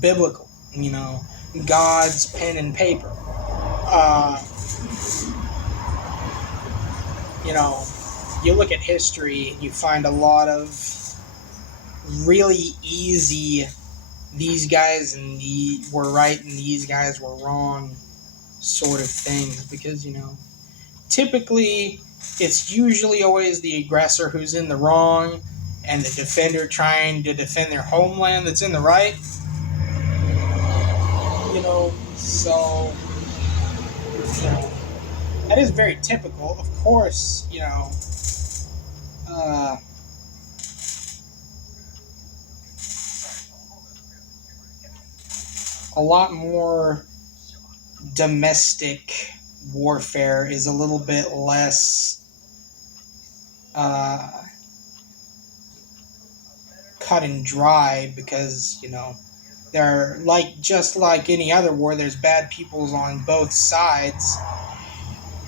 biblical, you know, God's pen and paper. You know, you look at history and you find a lot of really easy, these guys were right and these guys were wrong sort of things, because, you know, typically it's usually always the aggressor who's in the wrong and the defender trying to defend their homeland that's in the right. You know, so, you know, that is very typical. Of course, you know, a lot more domestic warfare is a little bit less cut and dry, because, you know, they're like, just like any other war, there's bad peoples on both sides,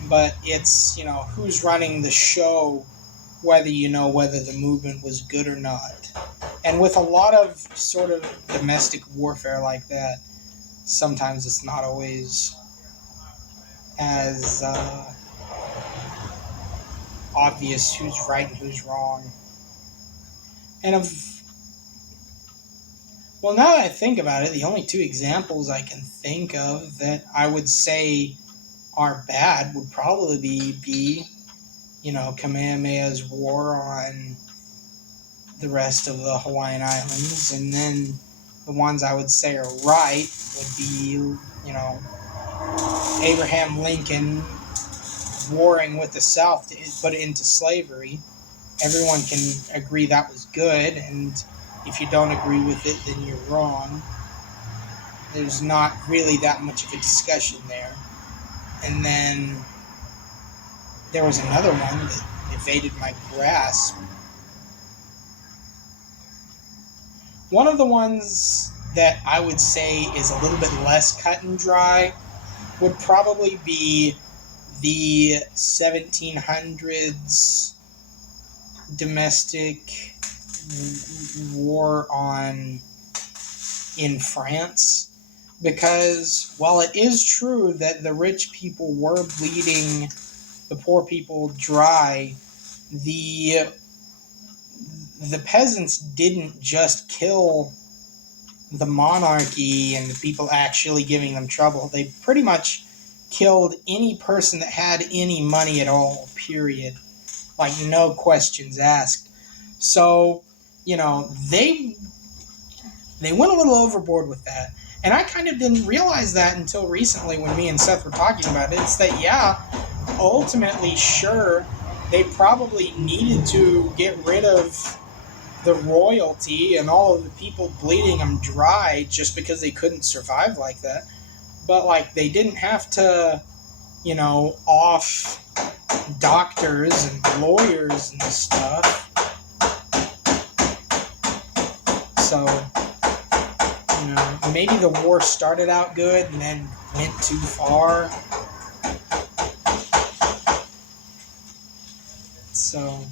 but it's, you know, who's running the show, whether you know whether the movement was good or not. And with a lot of sort of domestic warfare like that, sometimes it's not always as obvious who's right and who's wrong. And well, now that I think about it, the only two examples I can think of that I would say are bad would probably be, you know, Kamehameha's war on the rest of the Hawaiian Islands, and then the ones I would say are right would be, you know, Abraham Lincoln warring with the South to put it into slavery. Everyone can agree that was good, and if you don't agree with it, then you're wrong. There's not really that much of a discussion there. And then there was another one that evaded my grasp. One of the ones that I would say is a little bit less cut and dry would probably be the 1700s domestic war in France, Because while it is true that the rich people were bleeding the poor people dry, the peasants didn't just kill the monarchy and the people actually giving them trouble. They pretty much killed any person that had any money at all, period. Like, no questions asked. So, they went a little overboard with that. And I kind of didn't realize that until recently when me and Seth were talking about it. It's that, yeah, ultimately, sure, they probably needed to get rid of the royalty and all of the people bleeding them dry just because they couldn't survive like that. But, like, they didn't have to, off doctors and lawyers and stuff. So, maybe the war started out good and then went too far. So,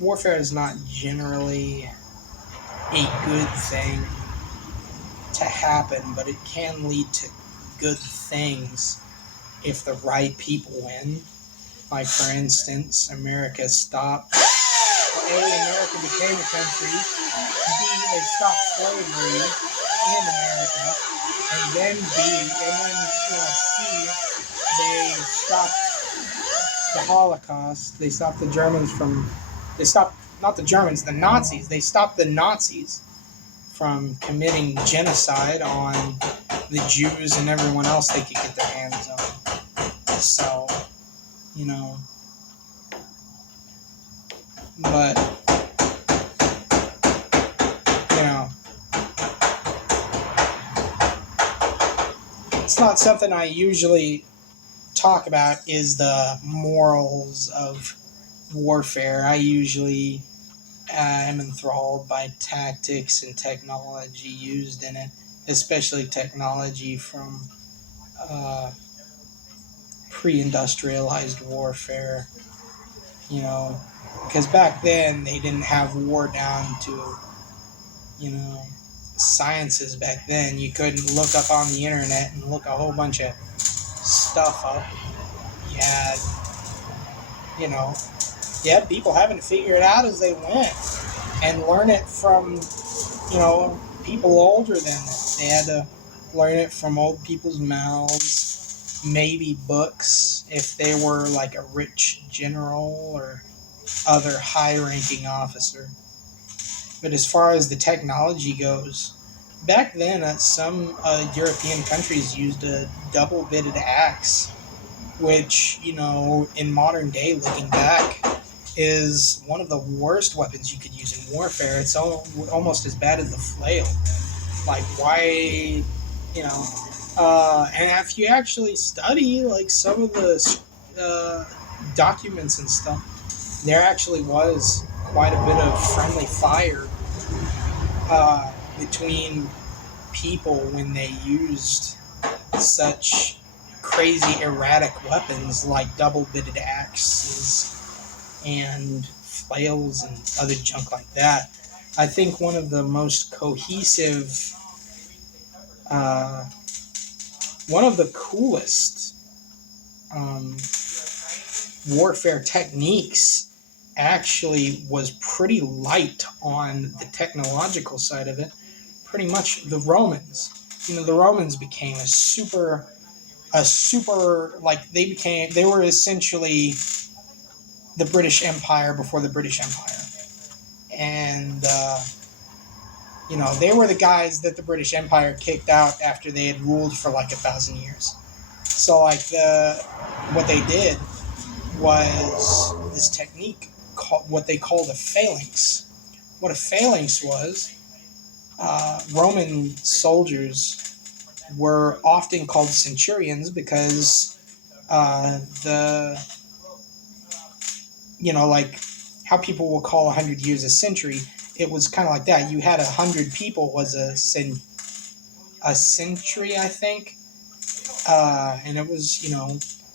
warfare is not generally a good thing to happen, but it can lead to good things if the right people win. Like, for instance, America stopped. A, America became a country. B, they stopped slavery in America. And then C, they stopped the Holocaust. They stopped the Germans from... They stopped, not the Germans, the Nazis. They stopped the Nazis from committing genocide on the Jews and everyone else they could get their hands on. So, but, it's not something I usually talk about, is the morals of warfare. I usually am enthralled by tactics and technology used in it, especially technology from pre-industrialized warfare, because back then they didn't have war down to, sciences back then. You couldn't look up on the internet and look a whole bunch of stuff up. You had people having to figure it out as they went and learn it from, people older than them. They had to learn it from old people's mouths, maybe books if they were like a rich general or other high-ranking officer. But as far as the technology goes, back then some European countries used a double-bitted axe, which, in modern day, looking back, is one of the worst weapons you could use in warfare. It's almost as bad as the flail. Like, why, and if you actually study, like, some of the documents and stuff, there actually was quite a bit of friendly fire between people when they used such crazy erratic weapons like double-bitted axes and flails and other junk like that. I think one of the most cohesive, one of the coolest warfare techniques actually was pretty light on the technological side of it. Pretty much the Romans. The Romans became a super, like, they were essentially the British Empire before the British Empire. And, they were the guys that the British Empire kicked out after they had ruled for like 1,000 years. So, like, what they did was this technique, what they called a phalanx. What a phalanx was, Roman soldiers were often called centurions because like how people will call 100 years a century, it was kind of like that. You had 100 people was a century, I think, and it was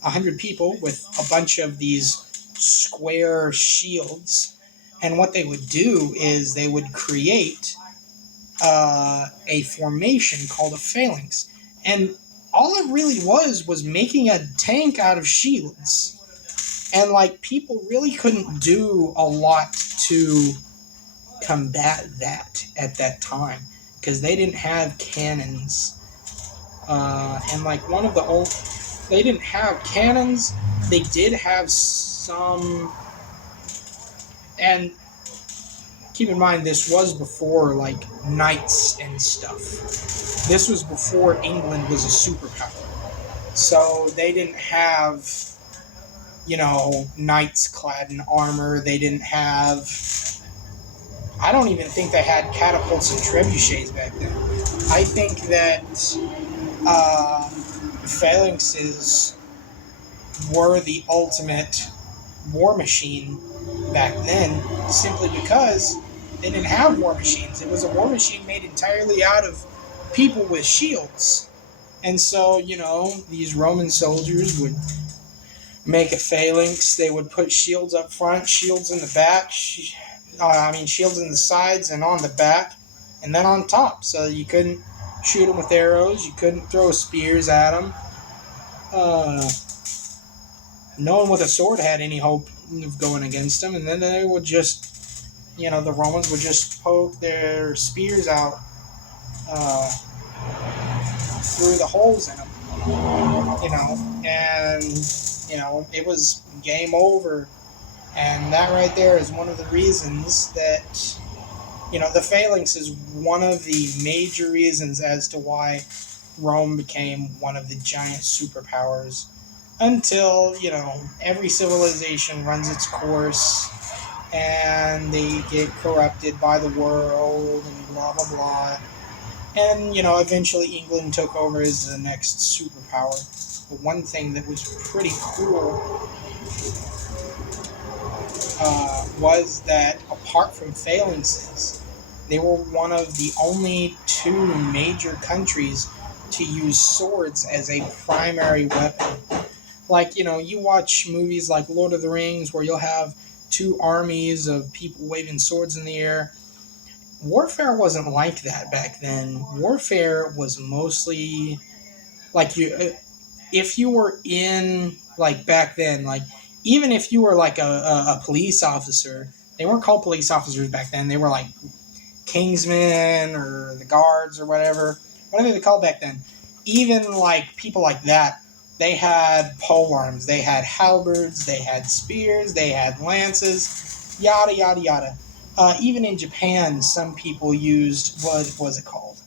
100 people with a bunch of these square shields. And what they would do is they would create a formation called a phalanx, and all it really was making a tank out of shields. And like people really couldn't do a lot to combat that at that time because they didn't have cannons. And like one of the old, they didn't have cannons. They did have some, and keep in mind this was before like knights and stuff. This was before England was a superpower, so they didn't have, knights clad in armor. They didn't have. I don't even think they had catapults and trebuchets back then. I think that phalanxes were the ultimate war machine back then, simply because they didn't have war machines. It was a war machine made entirely out of people with shields. And so, these Roman soldiers would make a phalanx. They would put shields up front, shields in the back, shields in the sides and on the back, and then on top. So you couldn't shoot them with arrows. You couldn't throw spears at them. No one with a sword had any hope of going against them. And then they would just, the Romans would just poke their spears out through the holes in them. And it was game over. And that right there is one of the reasons that, the phalanx is one of the major reasons as to why Rome became one of the giant superpowers until, every civilization runs its course and they get corrupted by the world and blah, blah, blah. And, eventually England took over as the next superpower. But one thing that was pretty cool was that apart from phalanxes, they were one of the only two major countries to use swords as a primary weapon. Like, you watch movies like Lord of the Rings where you'll have two armies of people waving swords in the air. Warfare wasn't like that back then. Warfare was mostly like if you were in, like back then, like even if you were like a police officer, they weren't called police officers back then. They were like Kingsmen or the guards or whatever they called back then. Even like people like that, they had polearms, they had halberds, they had spears, they had lances, yada yada yada. Even in Japan, some people used, what was it called?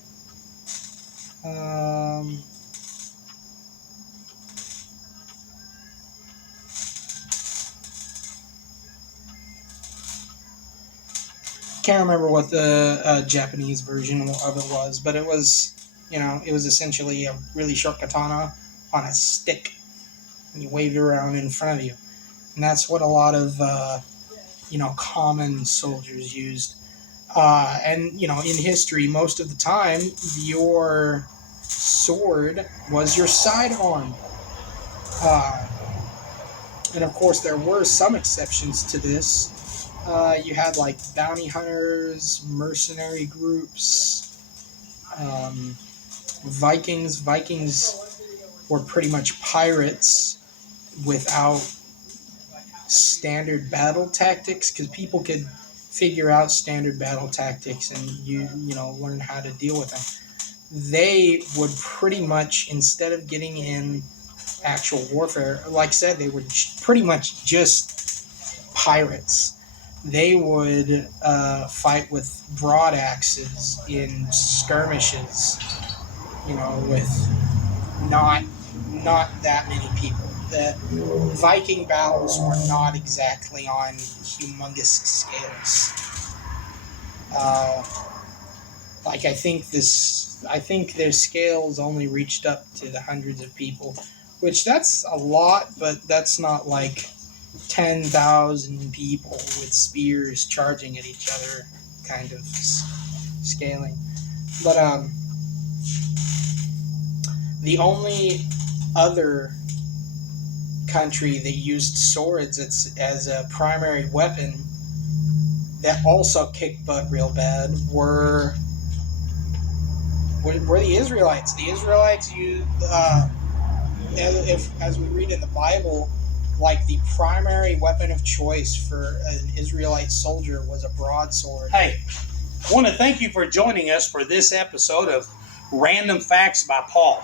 Can't remember what the Japanese version of it was, but it was, it was essentially a really short katana on a stick, and you waved it around in front of you, and that's what a lot of common soldiers used. And in history, most of the time, your sword was your sidearm. And of course, there were some exceptions to this. You had like bounty hunters, mercenary groups, Vikings. Vikings were pretty much pirates without standard battle tactics, because people could figure out standard battle tactics and learn how to deal with them. They would pretty much, instead of getting in actual warfare, like I said, they were pretty much just pirates. They would fight with broad axes in skirmishes, with not that many people. The Viking battles were not exactly on humongous scales. I think their scales only reached up to the hundreds of people, which that's a lot, but that's not like 10,000 people with spears charging at each other kind of scaling. But the only other country that used swords as a primary weapon that also kicked butt real bad were were the Israelites. The Israelites used, as we read in the Bible, like the primary weapon of choice for an Israelite soldier was a broadsword. Hey, I want to thank you for joining us for this episode of Random Facts by Paul.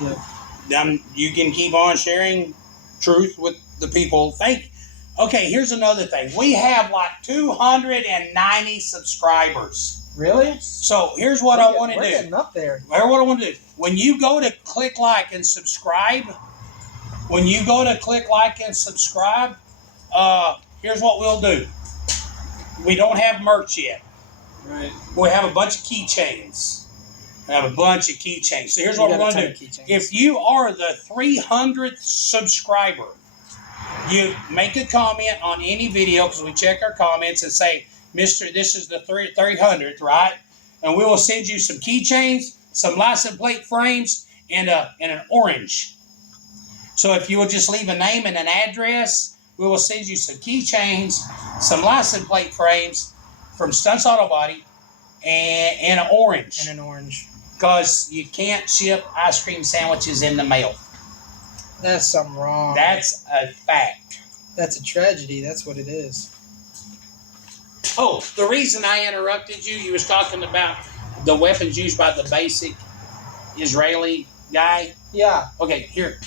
Yep. You can keep on sharing truth with the people. Okay, here's another thing. We have like 290 subscribers. Really? So here's what I want to We're do. getting up there. Here's what I want to do. When you go to click like and subscribe, here's what we'll do. We don't have merch yet. Right. We have a bunch of keychains. So here's what we're going to do. If you are the 300th subscriber, you make a comment on any video, because we check our comments, and say, Mr., this is the 300th, right? And we will send you some keychains, some license plate frames, and an orange. So if you will just leave a name and an address, we will send you some keychains, some license plate frames from Stunts Auto Body, and an orange. And an orange. Because you can't ship ice cream sandwiches in the mail. That's something wrong. That's a fact. That's a tragedy. That's what it is. Oh, the reason I interrupted you was talking about the weapons used by the basic Israeli guy. Yeah. Okay, here.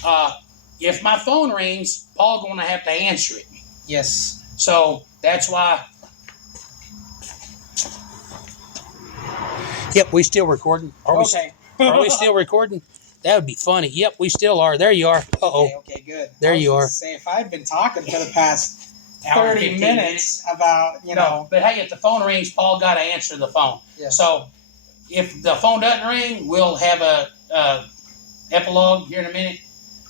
If my phone rings, Paul's going to have to answer it. Yes. So that's why. Yep, we still recording. Are we still recording? That would be funny. Yep, we still are. There you are. Uh-oh. Okay, good. There you are. Say, if I had been talking for the past Hour and 30 15 minutes about, No, but hey, if the phone rings, Paul got to answer the phone. Yeah. So if the phone doesn't ring, we'll have a epilogue here in a minute,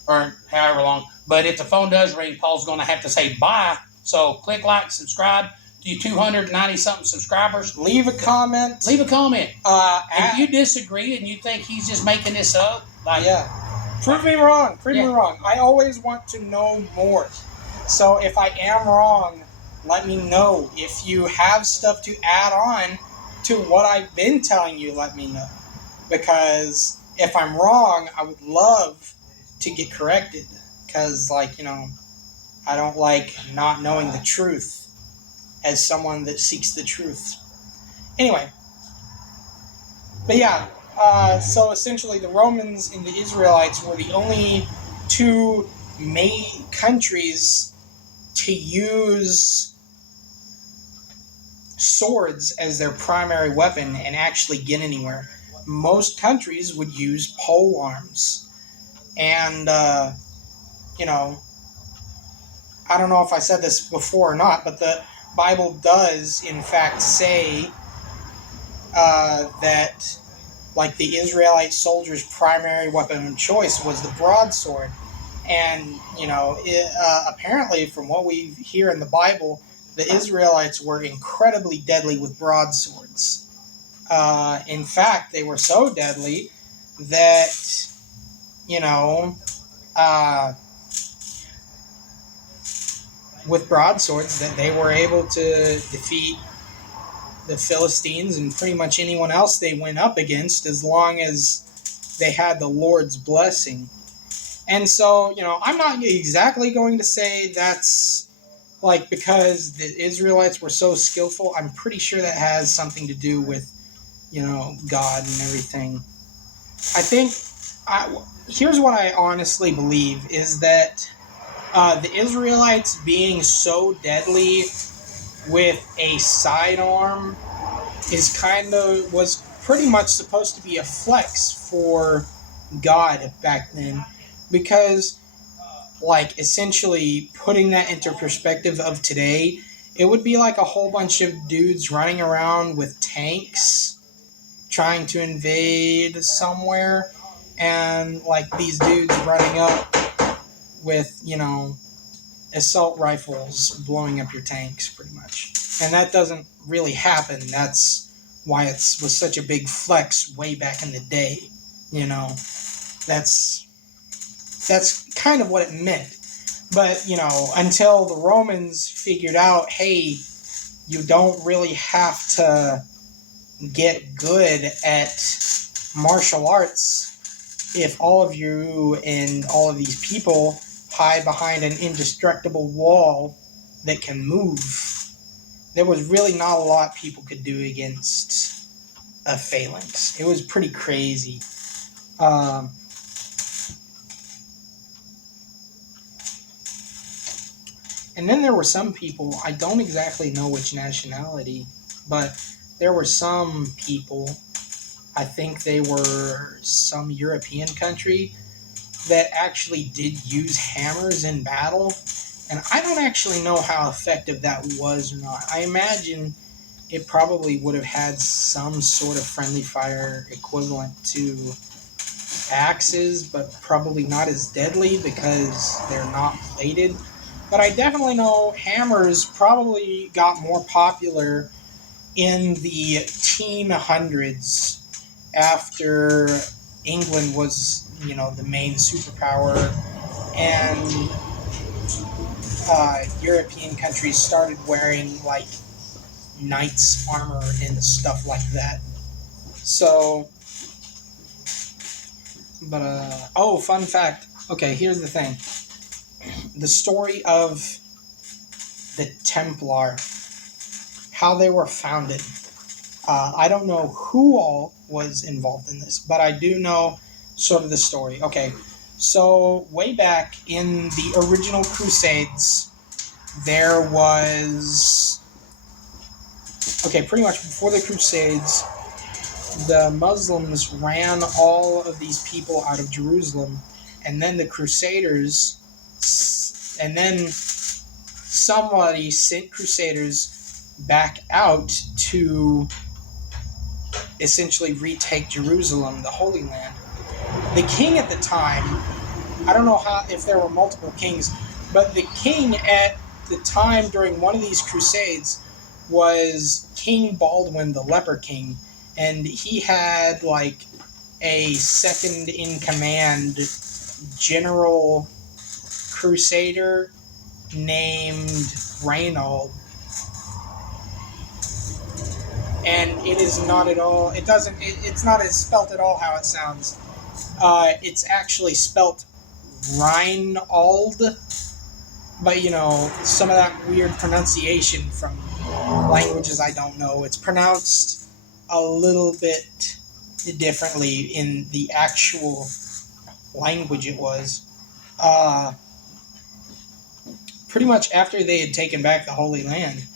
or however long. But if the phone does ring, Paul's going to have to say bye. So click like, subscribe to you 290-something subscribers. leave a comment. Leave a comment. If You, you disagree and you think he's just making this up, like, yeah. Prove me wrong. Yeah. I always want to know more. So if I am wrong, let me know. If you have stuff to add on to what I've been telling you, let me know. Because if I'm wrong, I would love to get corrected. Because, I don't like not knowing the truth as someone that seeks the truth. Anyway. But yeah, so essentially the Romans and the Israelites were the only two main countries to use swords as their primary weapon and actually get anywhere. Most countries would use pole arms. And, I don't know if I said this before or not, but the Bible does, in fact, say that, the Israelite soldiers' primary weapon of choice was the broadsword. And, apparently, from what we hear in the Bible, the Israelites were incredibly deadly with broadswords. In fact, they were so deadly that, with broadswords, that they were able to defeat the Philistines and pretty much anyone else they went up against, as long as they had the Lord's blessing. And so, I'm not exactly going to say that's because the Israelites were so skillful. I'm pretty sure that has something to do with, God and everything. I think, here's what I honestly believe, is that the Israelites being so deadly with a sidearm was pretty much supposed to be a flex for God back then, because essentially putting that into perspective of today, it would be like a whole bunch of dudes running around with tanks trying to invade somewhere, and these dudes running up with assault rifles blowing up your tanks, pretty much. And that doesn't really happen. That's why it was such a big flex way back in the day. That's kind of what it meant. But, until the Romans figured out, hey, you don't really have to get good at martial arts if all of you and all of these people hide behind an indestructible wall that can move? There was really not a lot people could do against a phalanx. It was pretty crazy. And then there were some people, I don't exactly know which nationality, but there were some people, I think they were some European country, that actually did use hammers in battle. And I don't actually know how effective that was or not. I imagine it probably would have had some sort of friendly fire equivalent to axes, but probably not as deadly because they're not plated. But I definitely know hammers probably got more popular in the teen hundreds after England was, the main superpower, and European countries started wearing like knights' armor and stuff like that. So, but fun fact. Okay, here's the thing. The story of the Templar, how they were founded. I don't know who all was involved in this, but I do know sort of the story. Okay, so way back in the original Crusades, there was... Okay, pretty much before the Crusades, the Muslims ran all of these people out of Jerusalem, and then the Crusaders... And then somebody sent Crusaders back out to essentially retake Jerusalem, the Holy Land. The king at the time, I don't know if there were multiple kings, but the king at the time during one of these crusades was King Baldwin the Leper King, and he had like a second in command general crusader named Reynold. And it is not at all, it's not as spelt at all how it sounds. It's actually spelt Reinald, but some of that weird pronunciation from languages I don't know. It's pronounced a little bit differently in the actual language it was. Pretty much after they had taken back the Holy Land,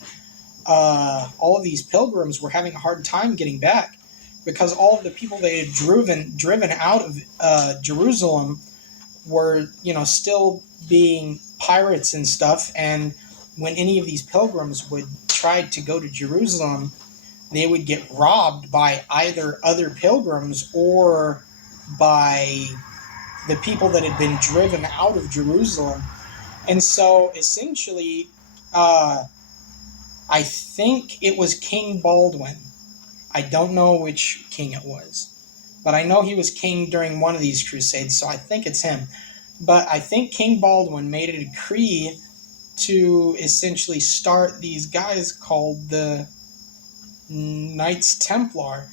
all of these pilgrims were having a hard time getting back because all of the people they had driven out of Jerusalem were, still being pirates and stuff. And when any of these pilgrims would try to go to Jerusalem, they would get robbed by either other pilgrims or by the people that had been driven out of Jerusalem. And so, essentially, I think it was King Baldwin. I don't know which king it was. But I know he was king during one of these crusades, so I think it's him. But I think King Baldwin made a decree to essentially start these guys called the Knights Templar.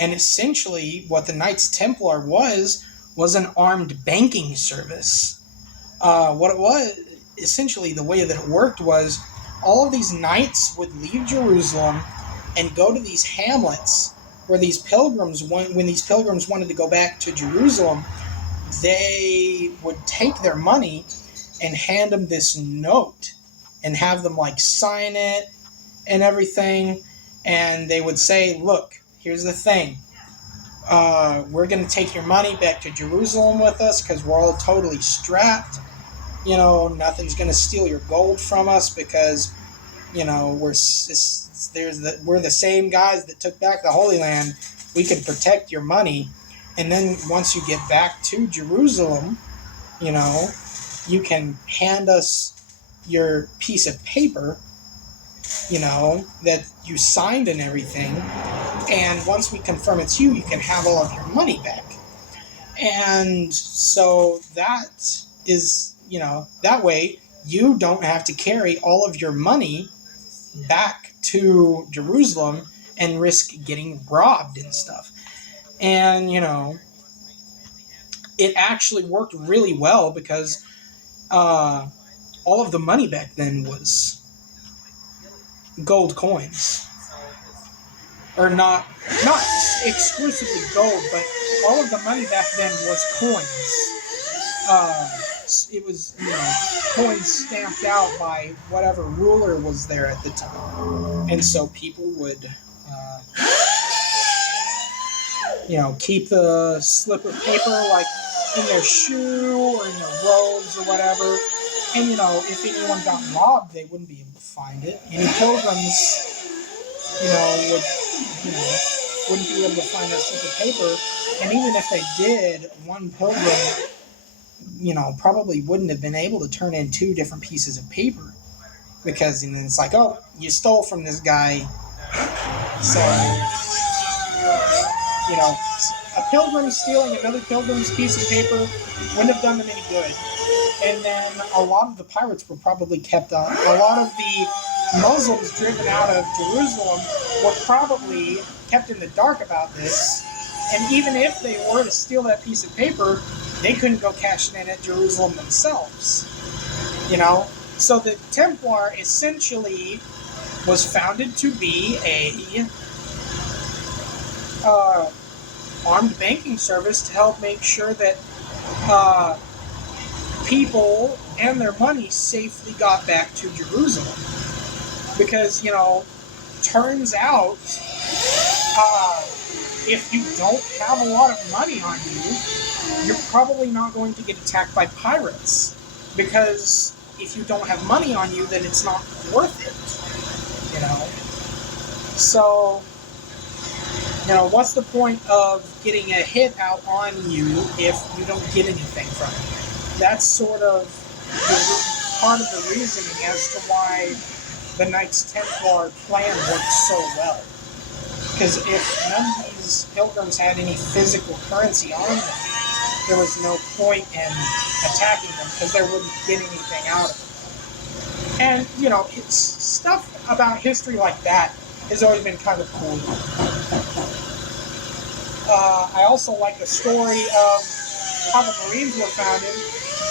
And essentially, what the Knights Templar was an armed banking service. What it was... Essentially, the way that it worked was all of these knights would leave Jerusalem and go to these hamlets where these pilgrims, when these pilgrims wanted to go back to Jerusalem, they would take their money and hand them this note and have them sign it and everything. And they would say, look, here's the thing. We're going to take your money back to Jerusalem with us because we're all totally strapped. Nothing's going to steal your gold from us because, we're the same guys that took back the Holy Land. We can protect your money. And then once you get back to Jerusalem, you can hand us your piece of paper, that you signed and everything. And once we confirm it's you, you can have all of your money back. And so that is... that way you don't have to carry all of your money back to Jerusalem and risk getting robbed and stuff. And, it actually worked really well because all of the money back then was gold coins. Or not exclusively gold, but all of the money back then was coins. It was, coins stamped out by whatever ruler was there at the time. And so people would, keep the slip of paper like in their shoe or in their robes or whatever. And, if anyone got robbed, they wouldn't be able to find it. Any pilgrims, wouldn't be able to find that slip of paper. And even if they did, one pilgrim, probably wouldn't have been able to turn in 2 different pieces of paper. Because it's like, oh, you stole from this guy. So, a pilgrim stealing another pilgrim's piece of paper wouldn't have done them any good. And then a lot of the pirates were probably kept on. A lot of the Muslims driven out of Jerusalem were probably kept in the dark about this. And even if they were to steal that piece of paper, they couldn't go cash it in at Jerusalem themselves. So the Templar essentially was founded to be a armed banking service to help make sure that people and their money safely got back to Jerusalem. Because, turns out, if you don't have a lot of money on you, you're probably not going to get attacked by pirates. Because if you don't have money on you, then it's not worth it. So, what's the point of getting a hit out on you if you don't get anything from it? That's sort of part of the reasoning as to why the Knights Templar plan worked so well. Because if none of these pilgrims had any physical currency on them, there was no point in attacking them because they wouldn't get anything out of them. And, it's stuff about history like that has always been kind of cool. I also like the story of how the Marines were founded.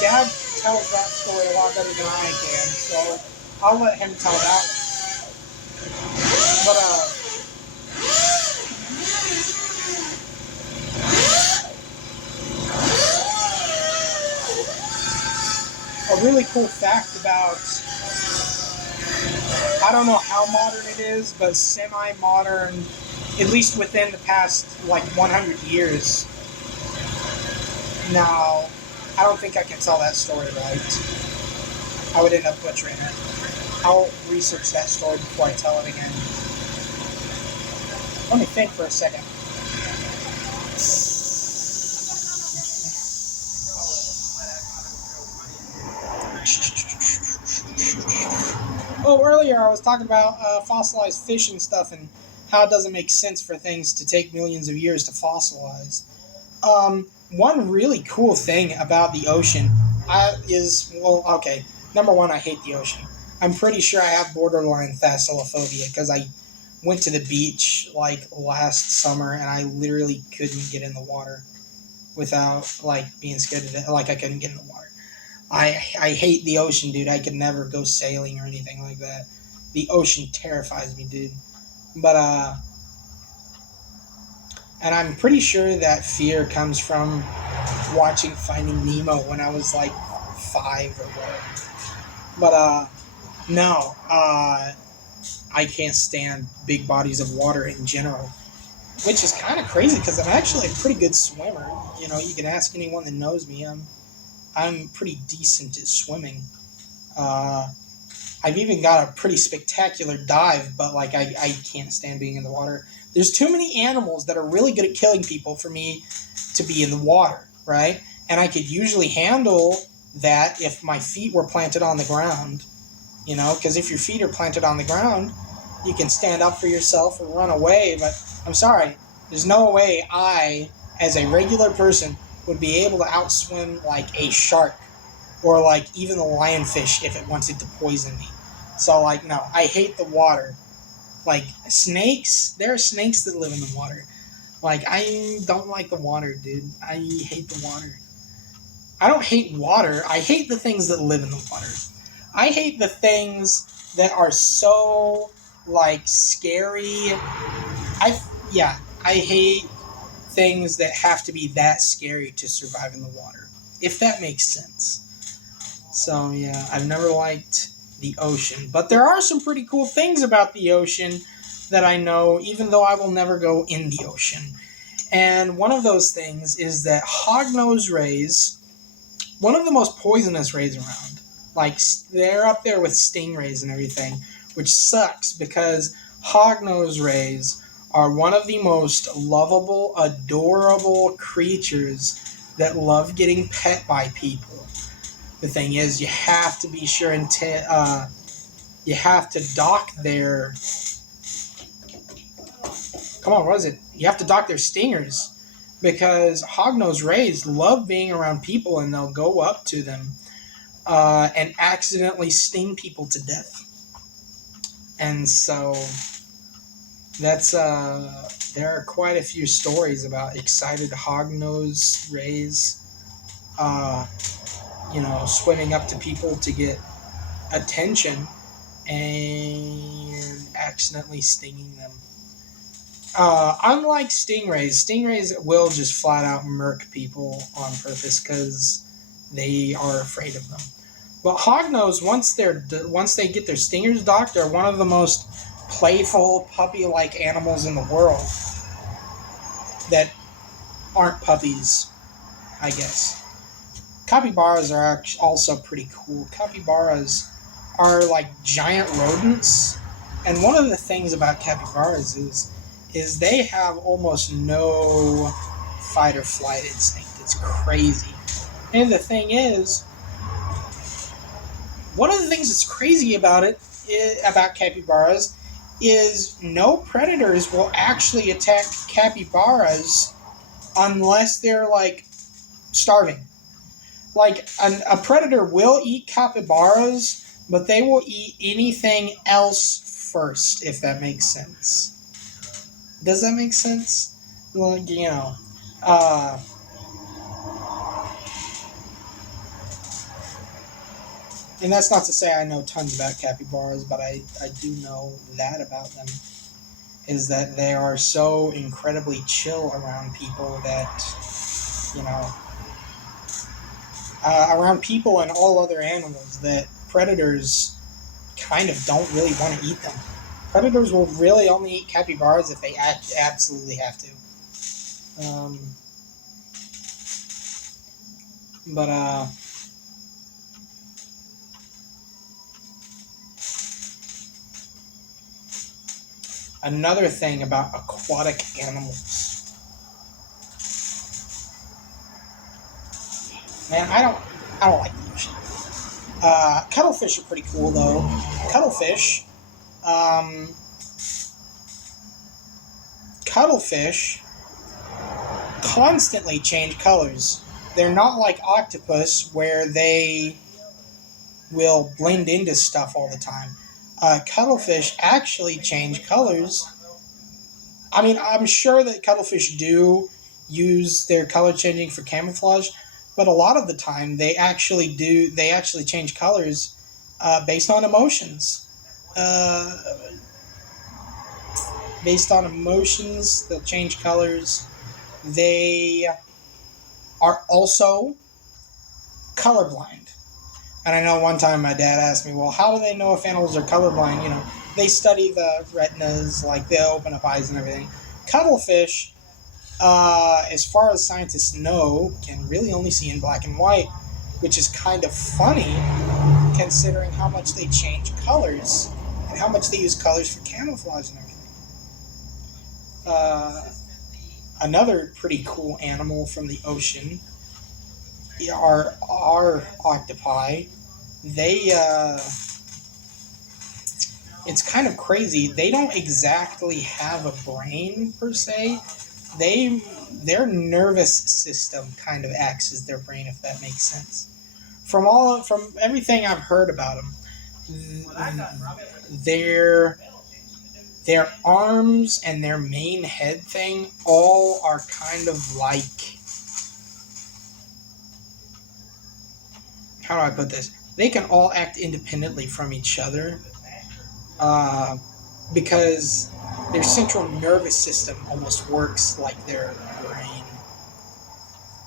Dad tells that story a lot better than I can, so I'll let him tell that one. But, a really cool fact about, I don't know how modern it is, but semi-modern, at least within the past, 100 years. Now, I don't think I can tell that story right. I would end up butchering it. I'll research that story before I tell it again. Let me think for a second. Oh, earlier I was talking about fossilized fish and stuff and how it doesn't make sense for things to take millions of years to fossilize. One really cool thing about the ocean is, number one, I hate the ocean. I'm pretty sure I have borderline thalassophobia because I went to the beach last summer and I literally couldn't get in the water without being scared to death. I couldn't get in the water. I hate the ocean, dude. I could never go sailing or anything like that. The ocean terrifies me, dude. But, and I'm pretty sure that fear comes from watching Finding Nemo when I was 5 or whatever. But, no, I can't stand big bodies of water in general. Which is kind of crazy because I'm actually a pretty good swimmer. You can ask anyone that knows me. I'm pretty decent at swimming. I've even got a pretty spectacular dive, but I can't stand being in the water. There's too many animals that are really good at killing people for me to be in the water, right? And I could usually handle that if my feet were planted on the ground, because if your feet are planted on the ground, you can stand up for yourself or run away, but I'm sorry, there's no way I, as a regular person, would be able to outswim a shark or even the lionfish if it wanted to poison me. So no, I hate the water. Snakes, there are snakes that live in the water. Like, I don't like the water, dude. I hate the water. I don't hate water. I hate the things that live in the water. I hate the things that are so, like, scary. I hate things that have to be that scary to survive in the water, if that makes sense. So, yeah, I've never liked the ocean. But there are some pretty cool things about the ocean that I know, even though I will never go in the ocean. And one of those things is that hognose rays, one of the most poisonous rays around, like, they're up there with stingrays and everything, which sucks because hognose rays are one of the most lovable, adorable creatures that love getting pet by people. The thing is, you have to be sure and you have to dock their. Come on, what is it? You have to dock their stingers because hognose rays love being around people, and they'll go up to them and accidentally sting people to death. And so that's there are quite a few stories about excited hognose rays, swimming up to people to get attention and accidentally stinging them. Unlike stingrays will just flat out murk people on purpose because they are afraid of them. But hognose, once they get their stingers docked, are one of the most playful, puppy-like animals in the world that aren't puppies, I guess. Capybaras are also pretty cool. Capybaras are like giant rodents, and one of the things about capybaras is they have almost no fight or flight instinct. It's crazy. And the thing is, one of the things that's crazy about capybaras is no predators will actually attack capybaras unless they're like starving. Like a predator will eat capybaras, but they will eat anything else first, if that makes sense. Does that make sense? Like, and that's not to say I know tons about capybaras, but I do know that about them, is that they are so incredibly chill around people that, around people and all other animals, that predators kind of don't really want to eat them. Predators will really only eat capybaras if they absolutely have to. Another thing about aquatic animals. Man, I don't like the ocean. Cuttlefish are pretty cool though. Cuttlefish constantly change colors. They're not like octopus where they will blend into stuff all the time. Cuttlefish actually change colors. I mean, I'm sure that cuttlefish do use their color changing for camouflage, but a lot of the time they actually change colors based on emotions. They'll change colors. They are also colorblind. And I know one time my dad asked me, well, how do they know if animals are colorblind? They study the retinas, like they open up eyes and everything. Cuttlefish, as far as scientists know, can really only see in black and white, which is kind of funny considering how much they change colors and how much they use colors for camouflage and everything. Another pretty cool animal from the ocean are octopi. It's kind of crazy. They don't exactly have a brain per se. Their nervous system kind of acts as their brain, if that makes sense. From everything I've heard about them, their arms and their main head thing all are kind of like, how do I put this? They can all act independently from each other because their central nervous system almost works like their brain.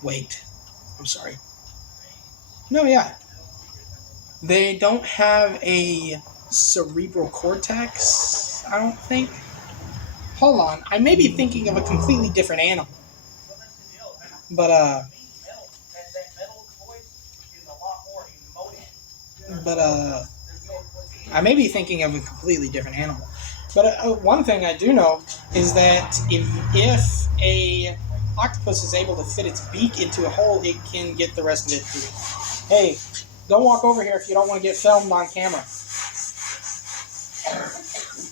Wait, I'm sorry. No, yeah. They don't have a cerebral cortex, I don't think. Hold on, I may be thinking of a completely different animal. But I may be thinking of a completely different animal. But one thing I do know is that if a octopus is able to fit its beak into a hole, it can get the rest of it through. Hey, don't walk over here if you don't want to get filmed on camera.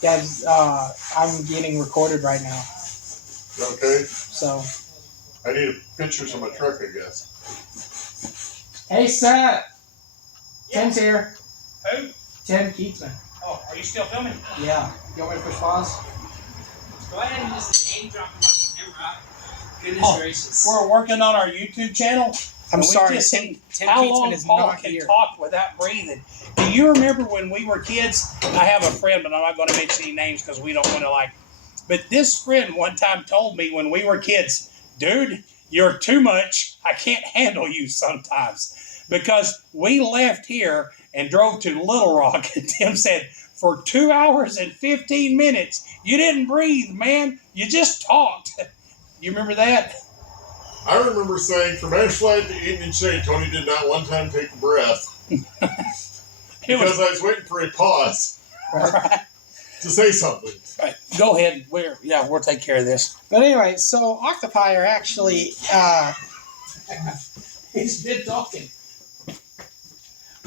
Guys, I'm getting recorded right now. Okay. So. I need pictures of my truck, I guess. Hey, Seth. Tim's here. Who? Tim Keatsman. Oh, are you still filming? Yeah. You want me to push pause? Go ahead and just name drop him on camera. Goodness gracious. We're working on our YouTube channel. I'm and we sorry, just Tim seen how Keatsman long is Paul not can here. talk without breathing. Do you remember when we were kids? I have a friend, but I'm not going to mention any names because we don't want to like. But this friend one time told me when we were kids, dude, you're too much. I can't handle you sometimes. Because we left here and drove to Little Rock, and Tim said, for 2 hours and 15 minutes, you didn't breathe, man. You just talked. You remember that? I remember saying from Ashland to Indian Shade, Tony did not one time take a breath. Because I was waiting for a pause Right. to say something. Right. Go ahead. We'll take care of this. But anyway, so octopi are actually, He's been talking.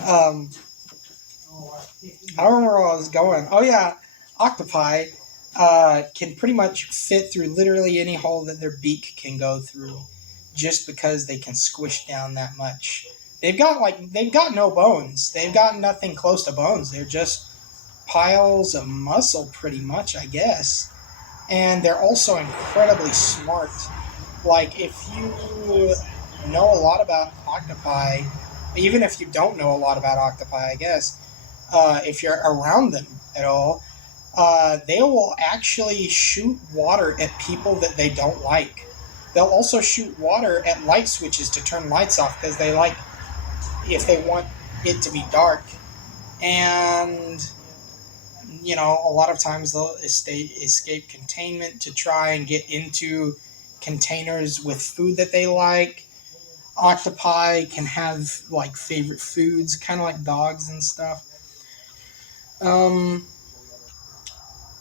I don't remember where I was going. Oh yeah, octopi can pretty much fit through literally any hole that their beak can go through, just because they can squish down that much. They've got no bones. They've got nothing close to bones. They're just piles of muscle, pretty much, I guess. And they're also incredibly smart. Like, if you know a lot about octopi, even if you don't know a lot about octopi, I guess, if you're around them at all, they will actually shoot water at people that they don't like. They'll also shoot water at light switches to turn lights off because they like, if they want it to be dark. And, you know, a lot of times they'll escape containment to try and get into containers with food that they like. Octopi can have, like, favorite foods, kind of like dogs and stuff.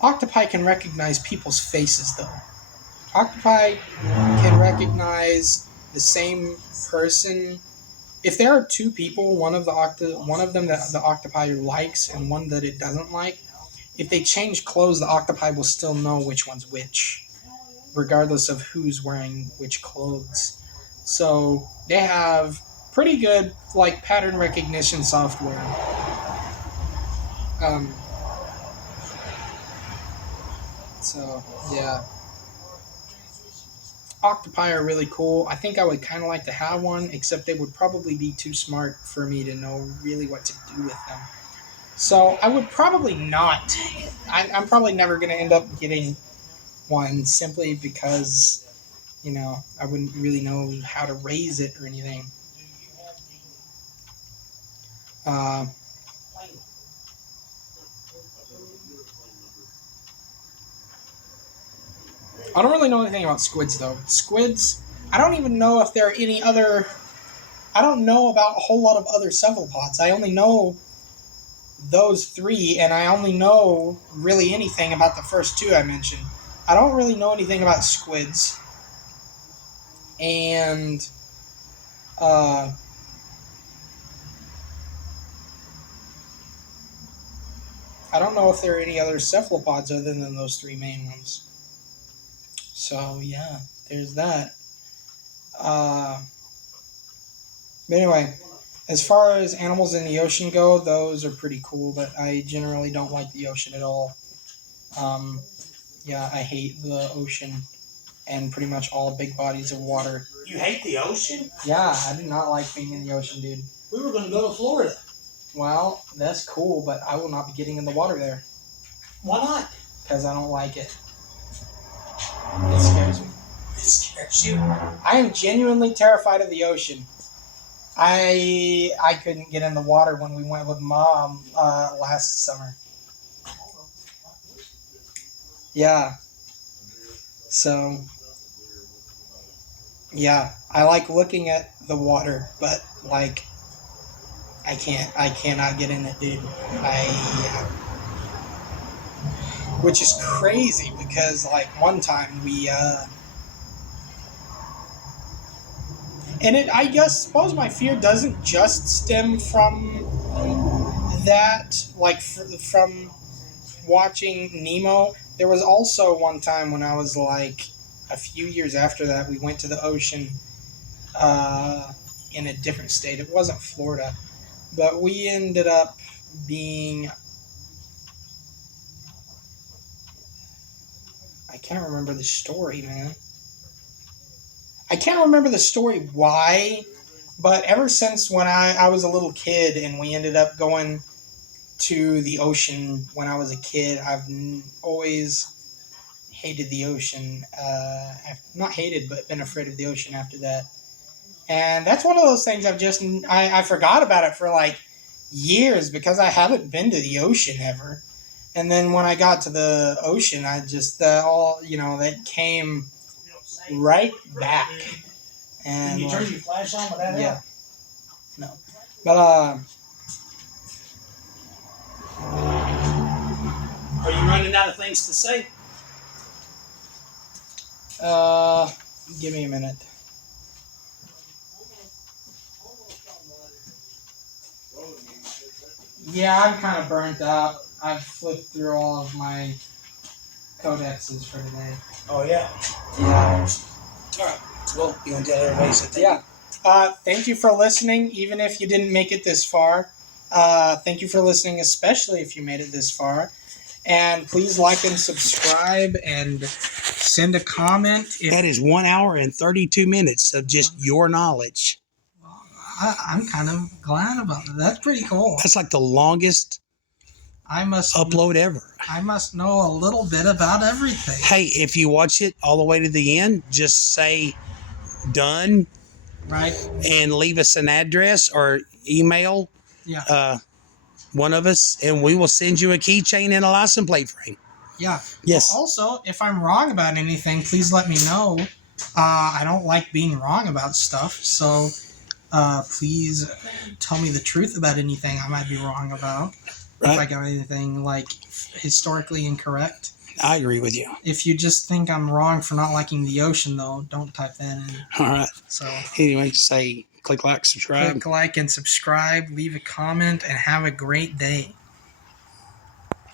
Octopi can recognize people's faces, though. Octopi can recognize the same person. If there are two people, one of them that the octopi likes and one that it doesn't like, if they change clothes, the octopi will still know which one's which, regardless of who's wearing which clothes. So they have pretty good, like, pattern recognition software. So yeah, octopi are really cool. I think I would kind of like to have one, except they would probably be too smart for me to know really what to do with them. So I would probably not. I'm probably never going to end up getting one, simply because, you know, I wouldn't really know how to raise it or anything. I don't really know anything about squids, though. Squids, I don't even know if there are any other... I don't know about a whole lot of other cephalopods. I only know those three, and I only know really anything about the first two I mentioned. I don't really know anything about squids. And I don't know if there are any other cephalopods other than those three main ones. So yeah, there's that. But anyway, as far as animals in the ocean go, those are pretty cool, but I generally don't like the ocean at all. Yeah, I hate the ocean and pretty much all big bodies of water. You hate the ocean? Yeah, I do not like being in the ocean, dude. We were going to go to Florida. Well, that's cool, but I will not be getting in the water there Why not? because I don't like it. It scares me. It scares you. I am genuinely terrified of the ocean. I couldn't get in the water when we went with Mom last summer. Yeah. So, yeah, I like looking at the water, but like, I cannot get in it, dude. Which is crazy because like one time we, I suppose my fear doesn't just stem from that, like from watching Nemo. There was also one time when I was like a few years after that, we went to the ocean in a different state. It wasn't Florida, but we ended up being, I can't remember the story, man. I can't remember the story why, but ever since when I was a little kid and we ended up going to the ocean when I was a kid, I've always hated the ocean. Not hated, but been afraid of the ocean after that. And that's one of those things I forgot about it for like years because I haven't been to the ocean ever. And then when I got to the ocean, I just, that came right back. And Can you turn your flash on with that? yeah. No. But, Are you running out of things to say? give me a minute. Yeah, I'm kind of burnt out. I've flipped through all of my codexes for today. Oh, yeah. Yeah. All right. Well, you want to tell everybody something? Yeah. Thank you for listening, even if you didn't make it this far. Thank you for listening, especially if you made it this far. And please like and subscribe and send a comment. That is 1 hour and 32 minutes of just your knowledge. I'm kind of glad about it. That's pretty cool. That's like the longest upload ever. I must know a little bit about everything. Hey, if you watch it all the way to the end, just say done. Right. And leave us an address or email. Yeah. One of us, and we will send you a keychain and a license plate frame. Yeah. Yes. Well, also, if I'm wrong about anything, please let me know. I don't like being wrong about stuff, so please tell me the truth about anything I might be wrong about. Right. If I got anything like historically incorrect. I agree with you. If you just think I'm wrong for not liking the ocean, though, don't type that in. All right. So anyway, say click like, subscribe. Click like and subscribe, leave a comment, and have a great day.